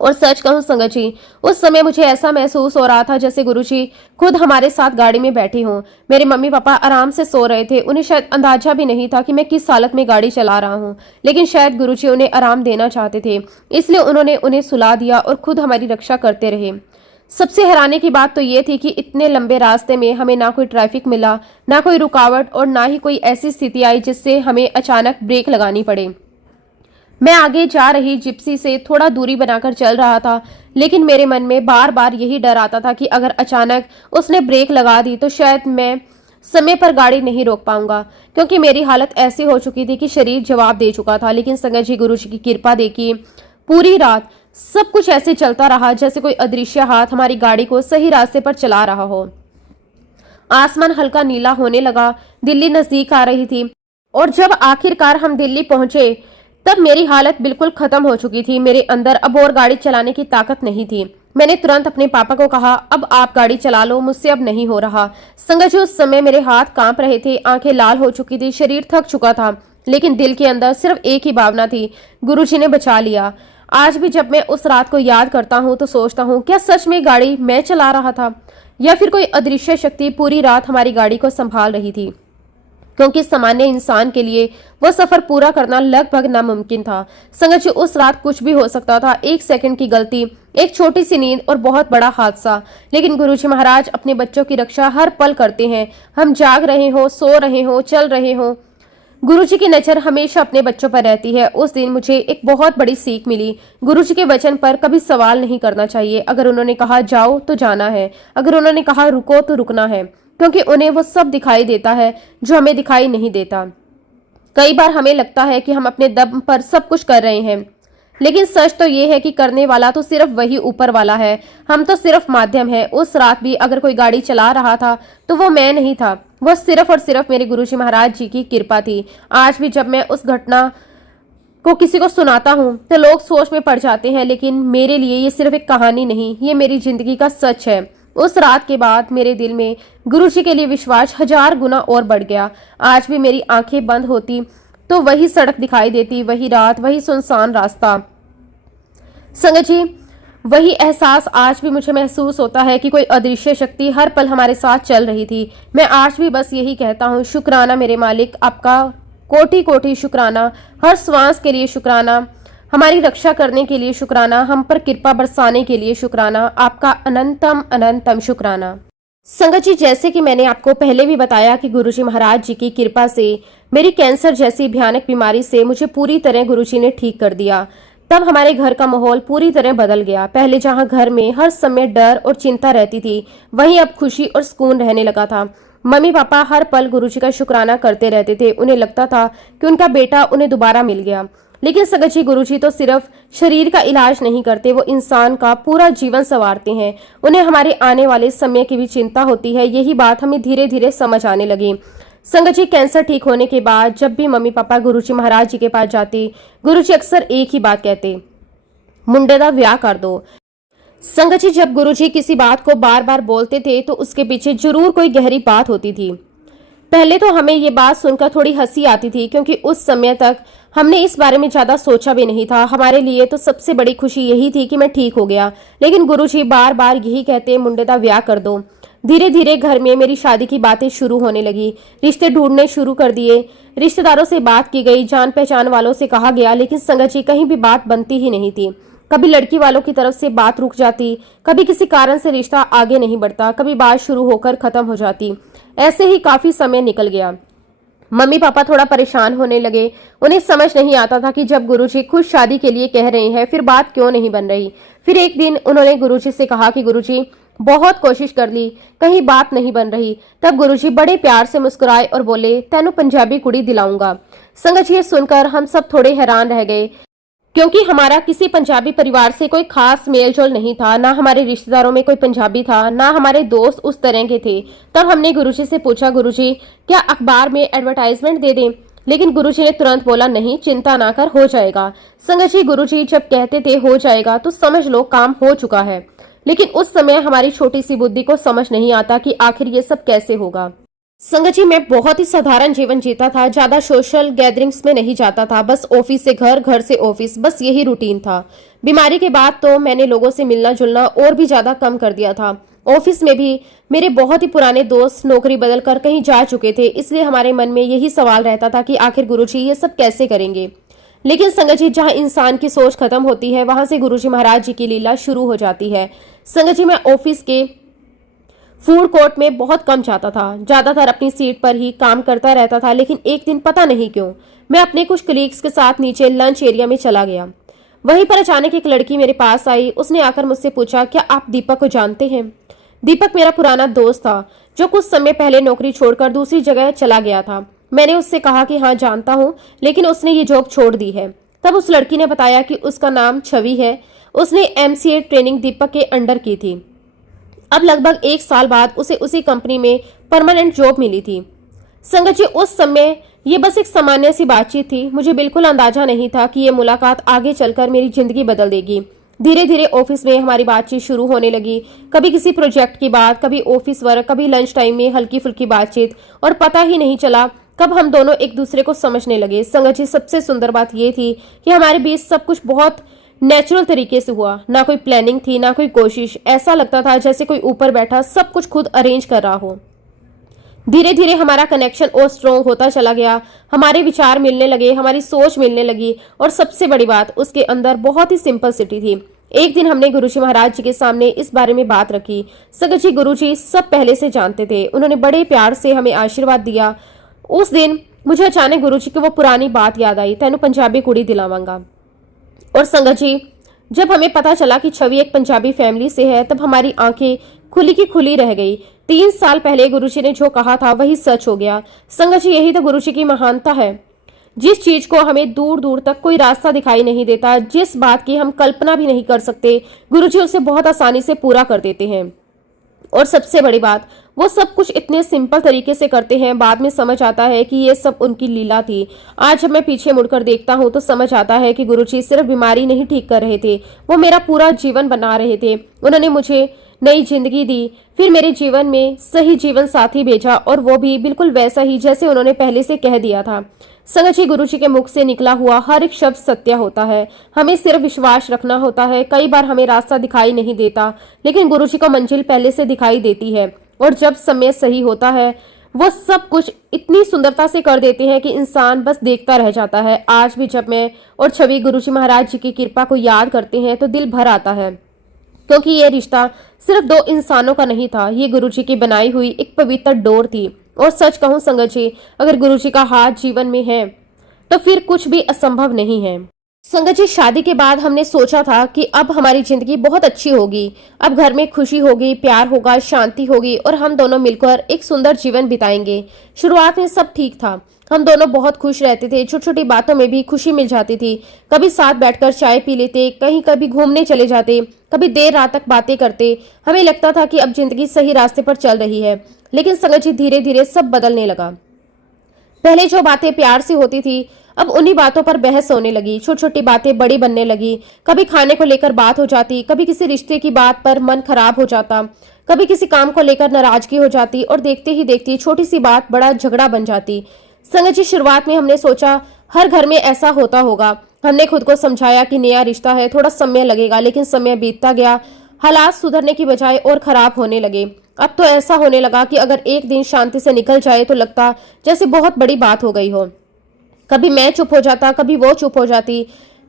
और सच कहूं संगत जी, उस समय मुझे ऐसा महसूस हो रहा था जैसे गुरुजी खुद हमारे साथ गाड़ी में बैठे हों। मेरे मम्मी पापा आराम से सो रहे थे। उन्हें शायद अंदाजा भी नहीं था कि मैं किस हालत में गाड़ी चला रहा हूं, लेकिन शायद गुरुजी उन्हें आराम देना चाहते थे, इसलिए उन्होंने उन्हें सुला दिया और खुद हमारी रक्षा करते रहे। सबसे हैरानी की बात तो ये थी कि इतने लंबे रास्ते में हमें ना कोई ट्रैफिक मिला, ना कोई रुकावट, और ना ही कोई ऐसी स्थिति आई जिससे हमें अचानक ब्रेक लगानी पड़े। मैं आगे जा रही जिप्सी से थोड़ा दूरी बनाकर चल रहा था, लेकिन मेरे मन में बार बार यही डर आता था कि अगर अचानक उसने ब्रेक लगा दी तो शायद मैं समय पर गाड़ी नहीं रोक पाऊंगा, क्योंकि मेरी हालत ऐसी हो चुकी थी कि शरीर जवाब दे चुका था। लेकिन संगत जी, गुरु जी की कृपा देखी, पूरी रात सब कुछ ऐसे चलता रहा जैसे कोई अदृश्य हाथ हमारी गाड़ी को सही रास्ते पर चला रहा हो। आसमान हल्का नीला होने लगा। दिल्ली नजदीक आ रही थी, और जब आखिरकार हम दिल्ली पहुंचे तब मेरी हालत बिल्कुल खत्म हो चुकी थी। मेरे अंदर अब और गाड़ी चलाने की ताकत नहीं थी। मैंने तुरंत अपने पापा को कहा, अब आप गाड़ी चला लो, मुझसे अब नहीं हो रहा। संगत जी, उस समय मेरे हाथ कांप रहे थे, आंखें लाल हो चुकी थी, शरीर थक चुका था, लेकिन दिल के अंदर सिर्फ एक ही भावना थी, गुरुजी ने बचा लिया। आज भी जब मैं उस रात को याद करता हूँ तो सोचता हूँ, क्या सच में गाड़ी मैं चला रहा था, या फिर कोई अदृश्य शक्ति पूरी रात हमारी गाड़ी को संभाल रही थी? क्योंकि सामान्य इंसान के लिए वह सफर पूरा करना लगभग नामुमकिन था। संगत जी, उस रात कुछ भी हो सकता था। 1 सेकंड की गलती, एक छोटी सी नींद और बहुत बड़ा हादसा। लेकिन गुरुजी महाराज अपने बच्चों की रक्षा हर पल करते हैं। हम जाग रहे हो, सो रहे हो, चल रहे हो, गुरुजी की नजर हमेशा अपने बच्चों पर रहती है। उस दिन मुझे एक बहुत बड़ी सीख मिली। गुरुजी के वचन पर कभी सवाल नहीं करना चाहिए। अगर उन्होंने कहा जाओ तो जाना है, अगर उन्होंने कहा रुको तो रुकना है, क्योंकि उन्हें वो सब दिखाई देता है जो हमें दिखाई नहीं देता। कई बार हमें लगता है कि हम अपने दम पर सब कुछ कर रहे हैं, लेकिन सच तो ये है कि करने वाला तो सिर्फ वही ऊपर वाला है, हम तो सिर्फ माध्यम है। उस रात भी अगर कोई गाड़ी चला रहा था तो वो मैं नहीं था, वो सिर्फ और सिर्फ मेरे गुरुजी महाराज जी की कृपा थी। आज भी जब मैं उस घटना को किसी को सुनाता हूँ तो लोग सोच में पड़ जाते हैं, लेकिन मेरे लिए ये सिर्फ एक कहानी नहीं, ये मेरी जिंदगी का सच है। उस रात के बाद मेरे दिल में गुरुजी के लिए विश्वास 1000 गुना और बढ़ गया। आज भी मेरी आंखें बंद होती तो वही सड़क दिखाई देती, वही रात, वही सुनसान रास्ता। संगत जी, वही एहसास आज भी मुझे महसूस होता है कि कोई अदृश्य शक्ति हर पल हमारे साथ चल रही थी। मैं आज भी बस यही कहता हूँ, शुक्राना मेरे मालिक, आपका कोटि कोटि शुक्राना, हर श्वास के लिए शुक्राना, हमारी रक्षा करने के लिए शुक्राना, हम पर कृपा बरसाने के लिए शुक्राना, आपका अनंतम अनंतम शुक्राना। संगत जी, जैसे कि मैंने आपको पहले भी बताया कि गुरुजी महाराज जी की कृपा से मेरी कैंसर जैसी भयानक बीमारी से मुझे पूरी तरह गुरुजी ने ठीक कर दिया। तब हमारे घर का माहौल पूरी तरह बदल गया। पहले जहां घर में हर समय डर और चिंता रहती थी, वहीं अब खुशी और सुकून रहने लगा था। मम्मी पापा हर पल गुरुजी का शुक्राना करते रहते थे। उन्हें लगता था कि उनका बेटा उन्हें दोबारा मिल गया। लेकिन संगत जी, गुरुजी तो सिर्फ शरीर का इलाज नहीं करते, वो इंसान का पूरा जीवन संवारते हैं। उन्हें हमारे आने वाले समय की भी चिंता होती है। यही बात हमें धीरे धीरे समझ आने लगी। संगत जी, कैंसर ठीक होने के बाद जब भी मम्मी पापा गुरुजी महाराज जी के पास जाते, गुरुजी अक्सर एक ही बात कहते, मुंडे दा ब्याह कर दो। संगत जी, जब गुरुजी किसी बात को बार बार बोलते थे तो उसके पीछे जरूर कोई गहरी बात होती थी। पहले तो हमें ये बात सुनकर थोड़ी हंसी आती थी, क्योंकि उस समय तक हमने इस बारे में ज्यादा सोचा भी नहीं था। हमारे लिए तो सबसे बड़ी खुशी यही थी कि मैं ठीक हो गया। लेकिन गुरुजी बार बार यही कहते, मुंडे दा ब्याह कर दो। धीरे धीरे घर में मेरी शादी की बातें शुरू होने लगी। रिश्ते ढूंढने शुरू कर दिए। रिश्तेदारों से बात की गई, जान पहचान वालों से कहा गया, लेकिन संगत जी कहीं भी बात बनती ही नहीं थी। कभी लड़की वालों की तरफ से बात रुक जाती, कभी किसी कारण से रिश्ता आगे नहीं बढ़ता, कभी बात शुरू होकर खत्म हो जाती। ऐसे ही काफी समय निकल गया। मम्मी पापा थोड़ा परेशान होने लगे। उन्हें समझ नहीं आता था कि जब गुरुजी खुद शादी के लिए कह रहे हैं, फिर बात क्यों नहीं बन रही। फिर एक दिन उन्होंने गुरुजी से कहा कि गुरुजी, बहुत कोशिश कर ली, कहीं बात नहीं बन रही। तब गुरुजी बड़े प्यार से मुस्कुराए और बोले, तेनू पंजाबी कुड़ी दिलाऊंगा। संगत जी, ये सुनकर हम सब थोड़े हैरान रह गए, क्योंकि हमारा किसी पंजाबी परिवार से कोई खास मेलजोल नहीं था। ना हमारे रिश्तेदारों में कोई पंजाबी था, ना हमारे दोस्त उस तरह के थे। तब हमने गुरुजी से पूछा, गुरुजी क्या अखबार में एडवर्टाइजमेंट दे दें? लेकिन गुरुजी ने तुरंत बोला, नहीं, चिंता ना कर, हो जाएगा। संगत जी, गुरुजी जब कहते थे हो जाएगा तो समझ लो काम हो चुका है। लेकिन उस समय हमारी छोटी सी बुद्धि को समझ नहीं आता कि आखिर ये सब कैसे होगा। संगत जी, मैं बहुत ही साधारण जीवन जीता था। ज्यादा सोशल गैदरिंग्स में नहीं जाता था। बस ऑफिस से घर, घर से ऑफिस, बस यही रूटीन था। बीमारी के बाद तो मैंने लोगों से मिलना जुलना और भी ज्यादा कम कर दिया था। ऑफिस में भी मेरे बहुत ही पुराने दोस्त नौकरी बदल कर कहीं जा चुके थे, इसलिए हमारे मन में यही सवाल रहता था कि आखिर गुरुजी ये सब कैसे करेंगे। लेकिन संगत जी, जहाँ इंसान की सोच खत्म होती है, वहां से गुरुजी महाराज जी की लीला शुरू हो जाती है। संगत जी, मैं ऑफिस के फूड कोर्ट में बहुत कम जाता था। ज्यादातर अपनी सीट पर ही काम करता रहता था। लेकिन एक दिन पता नहीं क्यों मैं अपने कुछ कलीग्स के साथ नीचे लंच एरिया में चला गया। वहीं पर अचानक एक लड़की मेरे पास आई। उसने आकर मुझसे पूछा, क्या आप दीपक को जानते हैं? दीपक मेरा पुराना दोस्त था, जो कुछ समय पहले नौकरी छोड़कर दूसरी जगह चला गया था। मैंने उससे कहा कि हाँ जानता हूँ, लेकिन उसने ये जॉब छोड़ दी है। तब उस लड़की ने बताया कि उसका नाम छवि है। उसने MCA ट्रेनिंग दीपक के अंडर की थी। अब लगभग 1 साल बाद उसे उसी कंपनी में परमानेंट जॉब मिली थी। संगत जी, उस समय ये बस एक सामान्य सी बातचीत थी। मुझे बिल्कुल अंदाजा नहीं था कि ये मुलाकात आगे चलकर मेरी जिंदगी बदल देगी। धीरे धीरे ऑफिस में हमारी बातचीत शुरू होने लगी। कभी किसी प्रोजेक्ट की बात, कभी ऑफिस वर्क, कभी लंच टाइम में हल्की फुल्की बातचीत, और पता ही नहीं चला कब हम दोनों एक दूसरे को समझने लगे। संगत जी, सबसे सुंदर बात ये थी कि हमारे बीच सब कुछ बहुत नेचुरल तरीके से हुआ। ना कोई प्लानिंग थी, ना कोई कोशिश। ऐसा लगता था जैसे कोई ऊपर बैठा सब कुछ खुद अरेंज कर रहा हो। धीरे धीरे हमारा कनेक्शन और स्ट्रॉन्ग होता चला गया। हमारे विचार मिलने लगे, हमारी सोच मिलने लगी, और सबसे बड़ी बात, उसके अंदर बहुत ही सिंपलिसिटी थी। एक दिन हमने गुरुजी महाराज जी के सामने इस बारे में बात रखी। संगत जी, गुरुजी सब पहले से जानते थे। उन्होंने बड़े प्यार से हमें आशीर्वाद दिया। उस दिन मुझे अचानक गुरुजी की वो पुरानी बात याद आई, तेनू पंजाबी कुड़ी दिलावांगा। और संगत जी, जब हमें पता चला कि छवि एक पंजाबी फैमिली से है, तब हमारी आंखें खुली की खुली रह गई। 3 साल पहले गुरुजी ने जो कहा था वही सच हो गया। संगत जी, यही तो गुरुजी की महानता है। जिस चीज को हमें दूर दूर तक कोई रास्ता दिखाई नहीं देता, जिस बात की हम कल्पना भी नहीं कर सकते, गुरुजी उसे बहुत आसानी से पूरा कर देते हैं। और सबसे बड़ी बात, वो सब कुछ इतने सिंपल तरीके से करते हैं। बाद में समझ आता है कि ये सब उनकी लीला थी। आज जब मैं पीछे मुड़कर देखता हूँ तो समझ आता है कि गुरुजी सिर्फ बीमारी नहीं ठीक कर रहे थे, वो मेरा पूरा जीवन बना रहे थे। उन्होंने मुझे नई जिंदगी दी, फिर मेरे जीवन में सही जीवन साथी भेजा, और वो भी बिल्कुल वैसा ही जैसे उन्होंने पहले से कह दिया था। संगत जी, गुरुजी के मुख से निकला हुआ हर एक शब्द सत्य होता है। हमें सिर्फ विश्वास रखना होता है। कई बार हमें रास्ता दिखाई नहीं देता, लेकिन गुरुजी को मंजिल पहले से दिखाई देती है, और जब समय सही होता है वो सब कुछ इतनी सुंदरता से कर देते हैं कि इंसान बस देखता रह जाता है। आज भी जब मैं और छवि गुरुजी महाराज जी की कृपा को याद करते हैं तो दिल भर आता है, क्योंकि ये रिश्ता सिर्फ 2 इंसानों का नहीं था, ये गुरुजी की बनाई हुई एक पवित्र डोर थी। और सच कहूं संगत जी, अगर गुरुजी का हाथ जीवन में है तो फिर कुछ भी असंभव नहीं है। संगत जी, शादी के बाद हमने सोचा था कि अब हमारी जिंदगी बहुत अच्छी होगी। अब घर में खुशी होगी, प्यार होगा, शांति होगी और हम दोनों मिलकर एक सुंदर जीवन बिताएंगे। शुरुआत में सब ठीक था। हम दोनों बहुत खुश रहते थे, छोटी छोटी बातों में भी खुशी मिल जाती थी। कभी साथ बैठकर चाय पी लेते, कहीं कभी घूमने चले जाते, कभी देर रात तक बातें करते। हमें लगता था कि अब जिंदगी सही रास्ते पर चल रही है। लेकिन संगत जी, धीरे धीरे सब बदलने लगा। पहले जो बातें प्यार से होती थी, अब उन्हीं बातों पर बहस होने लगी। छोटी छोटी बातें बड़ी बनने लगी। कभी खाने को लेकर बात हो जाती, कभी किसी रिश्ते की बात पर मन खराब हो जाता, कभी किसी काम को लेकर नाराजगी हो जाती और देखते ही देखती छोटी सी बात बड़ा झगड़ा बन जाती। संगत जी, शुरुआत में हमने सोचा हर घर में ऐसा होता होगा। हमने खुद को समझाया कि नया रिश्ता है, थोड़ा समय लगेगा। लेकिन समय बीतता गया, हालात सुधरने की बजाय और खराब होने लगे। अब तो ऐसा होने लगा कि अगर एक दिन शांति से निकल जाए तो लगता जैसे बहुत बड़ी बात हो गई हो। कभी मैं चुप हो जाता, कभी वो चुप हो जाती,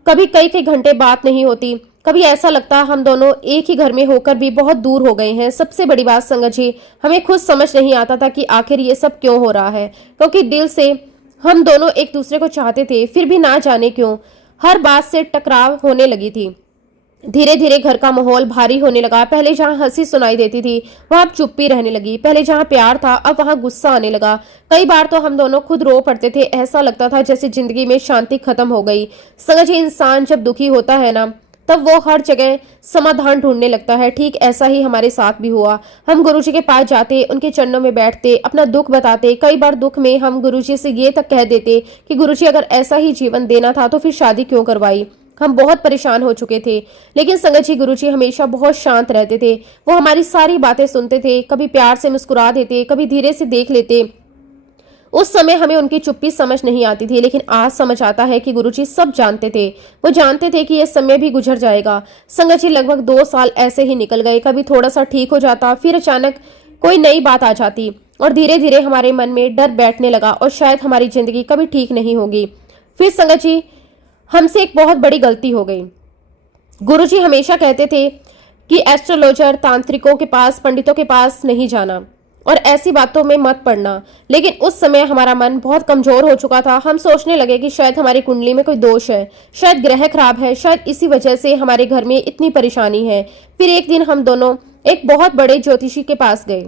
कभी कई कई घंटे बात नहीं होती। कभी ऐसा लगता हम दोनों एक ही घर में होकर भी बहुत दूर हो गए हैं। सबसे बड़ी बात संगत जी, हमें खुद समझ नहीं आता था कि आखिर ये सब क्यों हो रहा है। क्योंकि दिल से हम दोनों एक दूसरे को चाहते थे, फिर भी ना जाने क्यों हर बात से टकराव होने लगी थी। धीरे धीरे घर का माहौल भारी होने लगा। पहले जहां हंसी सुनाई देती थी, वहां अब चुप्पी रहने लगी। पहले जहां प्यार था, अब वहां गुस्सा आने लगा। कई बार तो हम दोनों खुद रो पड़ते थे। ऐसा लगता था जैसे जिंदगी में शांति खत्म हो गई। समझिए, इंसान जब दुखी होता है ना, तब वो हर जगह समाधान ढूंढने लगता है। ठीक ऐसा ही हमारे साथ भी हुआ। हम गुरुजी के पास जाते, उनके चरणों में बैठते, अपना दुख बताते। कई बार दुख में हम गुरुजी से ये तक कह देते कि गुरुजी, अगर ऐसा ही जीवन देना था तो फिर शादी क्यों करवाई। हम बहुत परेशान हो चुके थे। लेकिन संगत जी, गुरुजी हमेशा बहुत शांत रहते थे। वो हमारी सारी बातें सुनते थे, कभी प्यार से मुस्कुरा देते, कभी धीरे से देख लेते। उस समय हमें उनकी चुप्पी समझ नहीं आती थी, लेकिन आज समझ आता है कि गुरुजी सब जानते थे। वो जानते थे कि यह समय भी गुजर जाएगा। संगत जी, लगभग 2 साल ऐसे ही निकल गए। कभी थोड़ा सा ठीक हो जाता, फिर अचानक कोई नई बात आ जाती और धीरे धीरे हमारे मन में डर बैठने लगा और शायद हमारी जिंदगी कभी ठीक नहीं होगी। फिर संगत जी, हमसे एक बहुत बड़ी गलती हो गई। गुरुजी हमेशा कहते थे कि एस्ट्रोलॉजर, तांत्रिकों के पास, पंडितों के पास नहीं जाना और ऐसी बातों में मत पड़ना। लेकिन उस समय हमारा मन बहुत कमजोर हो चुका था। हम सोचने लगे कि शायद हमारी कुंडली में कोई दोष है, शायद ग्रह खराब है, शायद इसी वजह से हमारे घर में इतनी परेशानी है। फिर एक दिन हम दोनों एक बहुत बड़े ज्योतिषी के पास गए।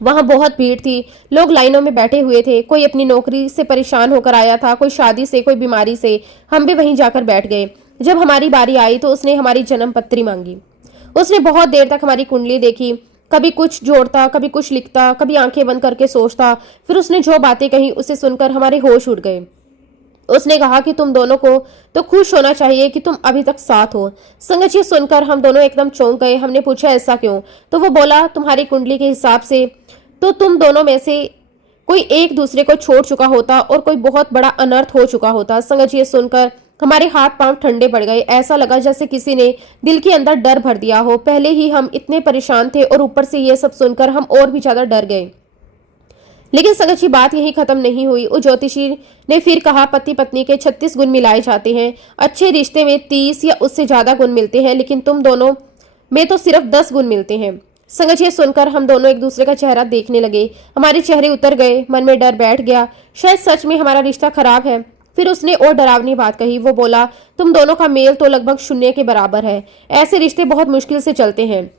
वहां बहुत भीड़ थी, लोग लाइनों में बैठे हुए थे। कोई अपनी नौकरी से परेशान होकर आया था, कोई शादी से, कोई बीमारी से। हम भी वहीं जाकर बैठ गए। जब हमारी बारी आई तो उसने हमारी जन्म पत्री मांगी। उसने बहुत देर तक हमारी कुंडली देखी, कभी कुछ जोड़ता, कभी कुछ लिखता, कभी आंखें बंद करके सोचता। फिर उसने जो बातें कही उसे सुनकर हमारे होश उड़ गए। उसने कहा कि तुम दोनों को तो खुश होना चाहिए कि तुम अभी तक साथ हो। संगत जी, सुनकर हम दोनों एकदम चौंक गए। हमने पूछा ऐसा क्यों? तो वो बोला, तुम्हारी कुंडली के हिसाब से तो तुम दोनों में से कोई एक दूसरे को छोड़ चुका होता और कोई बहुत बड़ा अनर्थ हो चुका होता। संगत जी, ये सुनकर हमारे हाथ पांव ठंडे पड़ गए। ऐसा लगा जैसे किसी ने दिल के अंदर डर भर दिया हो। पहले ही हम इतने परेशान थे और ऊपर से ये सब सुनकर हम और भी ज्यादा डर गए। लेकिन संगत जी, बात यही खत्म नहीं हुई। उस ज्योतिषी ने फिर कहा, पति पत्नी के 36 गुण मिलाए जाते हैं। अच्छे रिश्ते में 30 या उससे ज्यादा गुण मिलते हैं, लेकिन तुम दोनों में तो सिर्फ 10 गुण मिलते हैं। संगत जी, सुनकर हम दोनों एक दूसरे का चेहरा देखने लगे। हमारे चेहरे उतर गए, मन में डर बैठ गया, शायद सच में हमारा रिश्ता खराब है। फिर उसने और डरावनी बात कही। वो बोला, तुम दोनों का मेल तो लगभग शून्य के बराबर है। ऐसे रिश्ते बहुत मुश्किल से चलते हैं।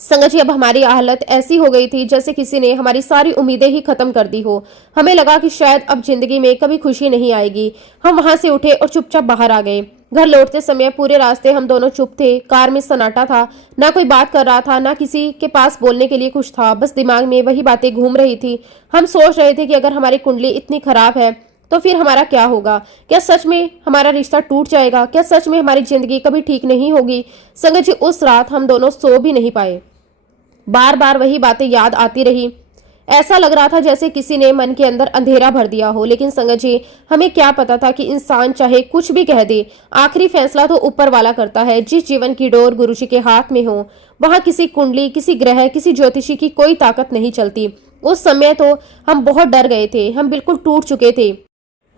संगत जी, अब हमारी हालत ऐसी हो गई थी जैसे किसी ने हमारी सारी उम्मीदें ही खत्म कर दी हो। हमें लगा कि शायद अब जिंदगी में कभी खुशी नहीं आएगी। हम वहां से उठे और चुपचाप बाहर आ गए। घर लौटते समय पूरे रास्ते हम दोनों चुप थे। कार में सन्नाटा था, ना कोई बात कर रहा था, ना किसी के पास बोलने के लिए कुछ था। बस दिमाग में वही बातें घूम रही थी। हम सोच रहे थे कि अगर हमारी कुंडली इतनी खराब है तो फिर हमारा क्या होगा? क्या सच में हमारा रिश्ता टूट जाएगा? क्या सच में हमारी जिंदगी कभी ठीक नहीं होगी? संगत जी, उस रात हम दोनों सो भी नहीं पाए। बार बार वही बातें याद आती रही। ऐसा लग रहा था जैसे किसी ने मन के अंदर अंधेरा भर दिया हो। लेकिन संगत जी, हमें क्या पता था कि इंसान चाहे कुछ भी कह दे, आखिरी फैसला तो ऊपर वाला करता है। जिस जीवन की डोर गुरुजी के हाथ में हो, वहां किसी कुंडली, किसी ग्रह, किसी ज्योतिषी की कोई ताकत नहीं चलती। उस समय तो हम बहुत डर गए थे, हम बिल्कुल टूट चुके थे।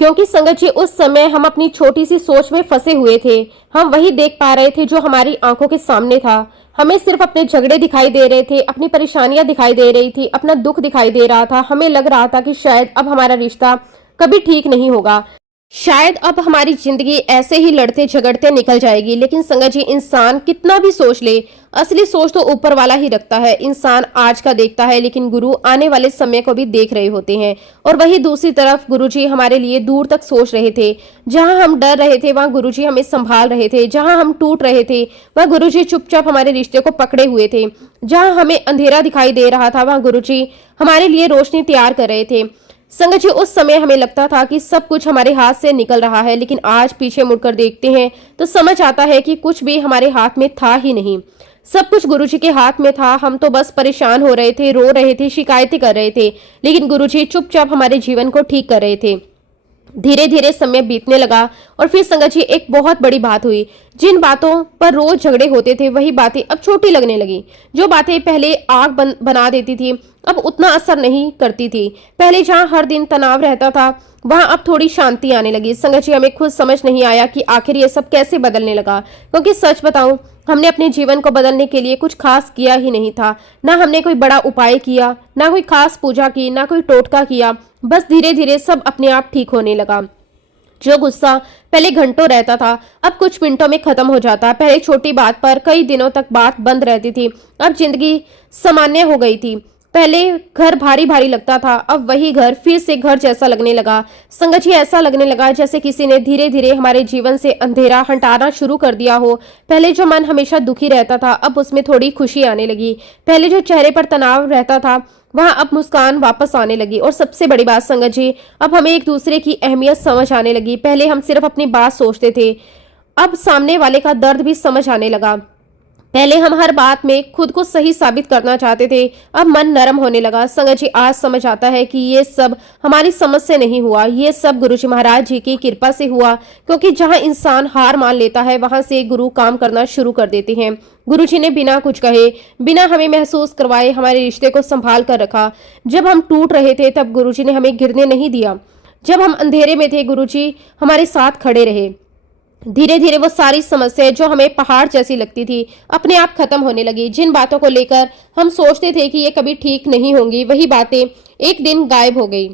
क्योंकि संगत जी, उस समय हम अपनी छोटी सी सोच में फंसे हुए थे। हम वही देख पा रहे थे जो हमारी आंखों के सामने था। हमें सिर्फ अपने झगड़े दिखाई दे रहे थे, अपनी परेशानियां दिखाई दे रही थी, अपना दुख दिखाई दे रहा था। हमें लग रहा था कि शायद अब हमारा रिश्ता कभी ठीक नहीं होगा। शायद अब हमारी जिंदगी ऐसे ही लड़ते झगड़ते निकल जाएगी, लेकिन संगत जी इंसान कितना भी सोच ले, असली सोच तो ऊपर वाला ही रखता है। इंसान आज का देखता है, लेकिन गुरु आने वाले समय को भी देख रहे होते हैं। और वही दूसरी तरफ गुरु जी हमारे लिए दूर तक सोच रहे थे। जहां हम डर रहे थे वहां गुरु जी हमें संभाल रहे थे। जहां हम टूट रहे थे वहां गुरु जी चुपचाप हमारे रिश्ते को पकड़े हुए थे। जहां हमें अंधेरा दिखाई दे रहा था वहां गुरु जी हमारे लिए रोशनी तैयार कर रहे थे। संगत जी उस समय हमें लगता था कि सब कुछ हमारे हाथ से निकल रहा है, लेकिन आज पीछे मुड़कर देखते हैं तो समझ आता है कि कुछ भी हमारे हाथ में था ही नहीं। सब कुछ गुरुजी के हाथ में था। हम तो बस परेशान हो रहे थे, रो रहे थे, शिकायतें कर रहे थे, लेकिन गुरुजी चुपचाप हमारे जीवन को ठीक कर रहे थे। धीरे धीरे समय बीतने लगा और फिर संगत जी एक बहुत बड़ी बात हुई। जिन बातों पर रोज झगड़े होते थे वही बातें अब छोटी लगने लगी। जो बातें पहले आग बना देती थी अब उतना असर नहीं करती थी। पहले जहां हर दिन तनाव रहता था वहां अब थोड़ी शांति आने लगी। संगत जी हमें खुद समझ नहीं आया कि आखिर ये सब कैसे बदलने लगा, क्योंकि सच बताऊं हमने अपने जीवन को बदलने के लिए कुछ खास किया ही नहीं था। ना हमने कोई बड़ा उपाय किया, ना कोई खास पूजा की, ना कोई टोटका किया। बस धीरे धीरे सब अपने आप ठीक होने लगा। जो गुस्सा पहले घंटों रहता था अब कुछ मिनटों में खत्म हो जाता। पहले छोटी बात पर कई दिनों तक बात बंद रहती थी, अब जिंदगी सामान्य हो गई थी। पहले घर भारी भारी लगता था, अब वही घर फिर से घर जैसा लगने लगा। संगत जी ऐसा लगने लगा जैसे किसी ने धीरे धीरे हमारे जीवन से अंधेरा हटाना शुरू कर दिया हो। पहले जो मन हमेशा दुखी रहता था अब उसमें थोड़ी खुशी आने लगी। पहले जो चेहरे पर तनाव रहता था वहां अब मुस्कान वापस आने लगी। और सबसे बड़ी बात संगत जी अब हमें एक दूसरे की अहमियत समझ आने लगी। पहले हम सिर्फ अपनी बात सोचते थे, अब सामने वाले का दर्द भी समझ आने लगा। पहले हम हर बात में खुद को सही साबित करना चाहते थे, अब मन नरम होने लगा। संगत जी आज समझ आता है कि ये सब हमारी समझ से नहीं हुआ, ये सब गुरुजी महाराज जी की कृपा से हुआ। क्योंकि जहां इंसान हार मान लेता है वहां से गुरु काम करना शुरू कर देते हैं। गुरुजी ने बिना कुछ कहे, बिना हमें महसूस करवाए हमारे रिश्ते को संभाल कर रखा। जब हम टूट रहे थे तब गुरुजी ने हमें गिरने नहीं दिया। जब हम अंधेरे में थे गुरुजी हमारे साथ खड़े रहे। धीरे धीरे वो सारी समस्याएं जो हमें पहाड़ जैसी लगती थी अपने आप खत्म होने लगी। जिन बातों को लेकर हम सोचते थे कि ये कभी ठीक नहीं होंगी वही बातें एक दिन गायब हो गई।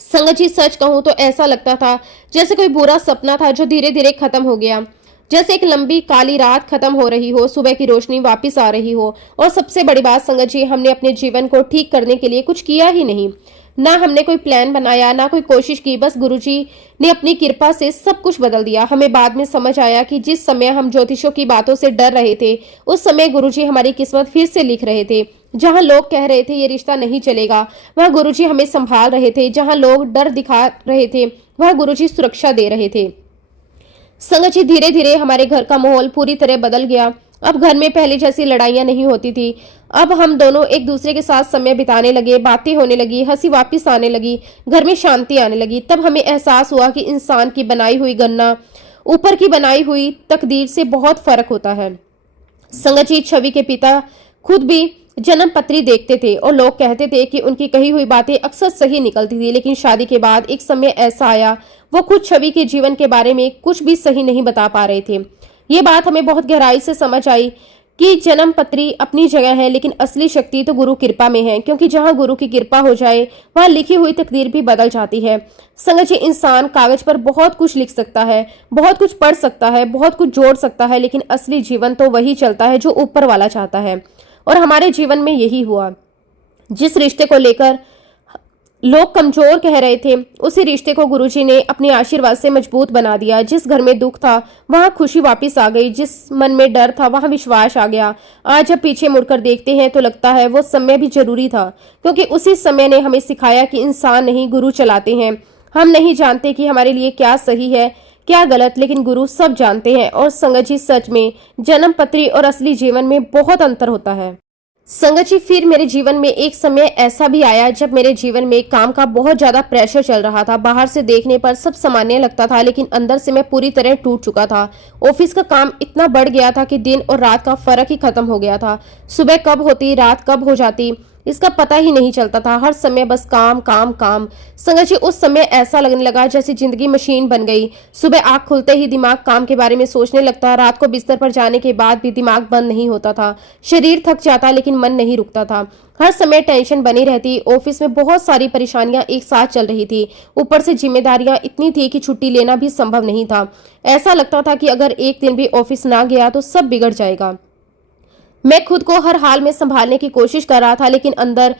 संगत जी सच कहूं तो ऐसा लगता था जैसे कोई बुरा सपना था जो धीरे धीरे खत्म हो गया। जैसे एक लंबी काली रात खत्म हो रही हो, सुबह की रोशनी वापस आ रही हो। और सबसे बड़ी बात संगत जी हमने अपने जीवन को ठीक करने के लिए कुछ किया ही नहीं। ना हमने कोई प्लान बनाया, ना कोई कोशिश की, बस गुरुजी ने अपनी कृपा से सब कुछ बदल दिया। हमें बाद में समझ आया कि जिस समय हम ज्योतिषों की बातों से डर रहे थे उस समय गुरुजी हमारी किस्मत फिर से लिख रहे थे। जहां लोग कह रहे थे ये रिश्ता नहीं चलेगा वहां गुरुजी हमें संभाल रहे थे। जहां लोग डर दिखा रहे थे वहां गुरुजी सुरक्षा दे रहे थे। संगत जी धीरे धीरे हमारे घर का माहौल पूरी तरह बदल गया। अब घर में पहले जैसी लड़ाइयां नहीं होती थी। अब हम दोनों एक दूसरे के साथ समय बिताने लगे, बातें होने लगी, हंसी वापस आने लगी, घर में शांति आने लगी। तब हमें एहसास हुआ कि इंसान की बनाई हुई गन्ना ऊपर की बनाई हुई तकदीर से बहुत फर्क होता है। संगत जी छवि के पिता खुद भी जन्म पत्री देखते थे और लोग कहते थे कि उनकी कही हुई बातें अक्सर सही निकलती थी। लेकिन शादी के बाद एक समय ऐसा आया वो खुद छवि के जीवन के बारे में कुछ भी सही नहीं बता पा रहे थे। ये बात हमें बहुत गहराई से समझ आई कि जन्म पत्री अपनी जगह है, लेकिन असली शक्ति तो गुरु कृपा में है। क्योंकि जहां गुरु की कृपा हो जाए वहां लिखी हुई तकदीर भी बदल जाती है। संगत जी इंसान कागज पर बहुत कुछ लिख सकता है, बहुत कुछ पढ़ सकता है, बहुत कुछ जोड़ सकता है, लेकिन असली जीवन तो वही चलता है जो ऊपर वाला चाहता है। और हमारे जीवन में यही हुआ। जिस रिश्ते को लेकर लोग कमजोर कह रहे थे उसी रिश्ते को गुरुजी ने अपने आशीर्वाद से मजबूत बना दिया। जिस घर में दुख था वहां खुशी वापस आ गई, जिस मन में डर था वहां विश्वास आ गया। आज जब पीछे मुड़कर देखते हैं तो लगता है वो समय भी जरूरी था, क्योंकि उसी समय ने हमें सिखाया कि इंसान नहीं गुरु चलाते हैं। हम नहीं जानते कि हमारे लिए क्या सही है क्या गलत, लेकिन गुरु सब जानते हैं। और संगत जी सच में जन्म पत्री और असली जीवन में बहुत अंतर होता है। संगत जी फिर मेरे जीवन में एक समय ऐसा भी आया जब मेरे जीवन में काम का बहुत ज्यादा प्रेशर चल रहा था। बाहर से देखने पर सब सामान्य लगता था, लेकिन अंदर से मैं पूरी तरह टूट चुका था। ऑफिस का काम इतना बढ़ गया था कि दिन और रात का फर्क ही खत्म हो गया था। सुबह कब होती रात कब हो जाती इसका पता ही नहीं चलता था। हर समय बस काम काम काम। संगत जी, उस समय ऐसा लगने लगा जैसे जिंदगी मशीन बन गई। सुबह आंख खुलते ही दिमाग काम के बारे में सोचने लगता। रात को बिस्तर पर जाने के बाद भी दिमाग बंद नहीं होता था। शरीर थक जाता लेकिन मन नहीं रुकता था। हर समय टेंशन बनी रहती। ऑफिस में बहुत सारी परेशानियां एक साथ चल रही थी। ऊपर से जिम्मेदारियां इतनी थी कि छुट्टी लेना भी संभव नहीं था। ऐसा लगता था कि अगर एक दिन भी ऑफिस ना गया तो सब बिगड़ जाएगा। मैं खुद को हर हाल में संभालने की कोशिश कर रहा था, लेकिन अंदर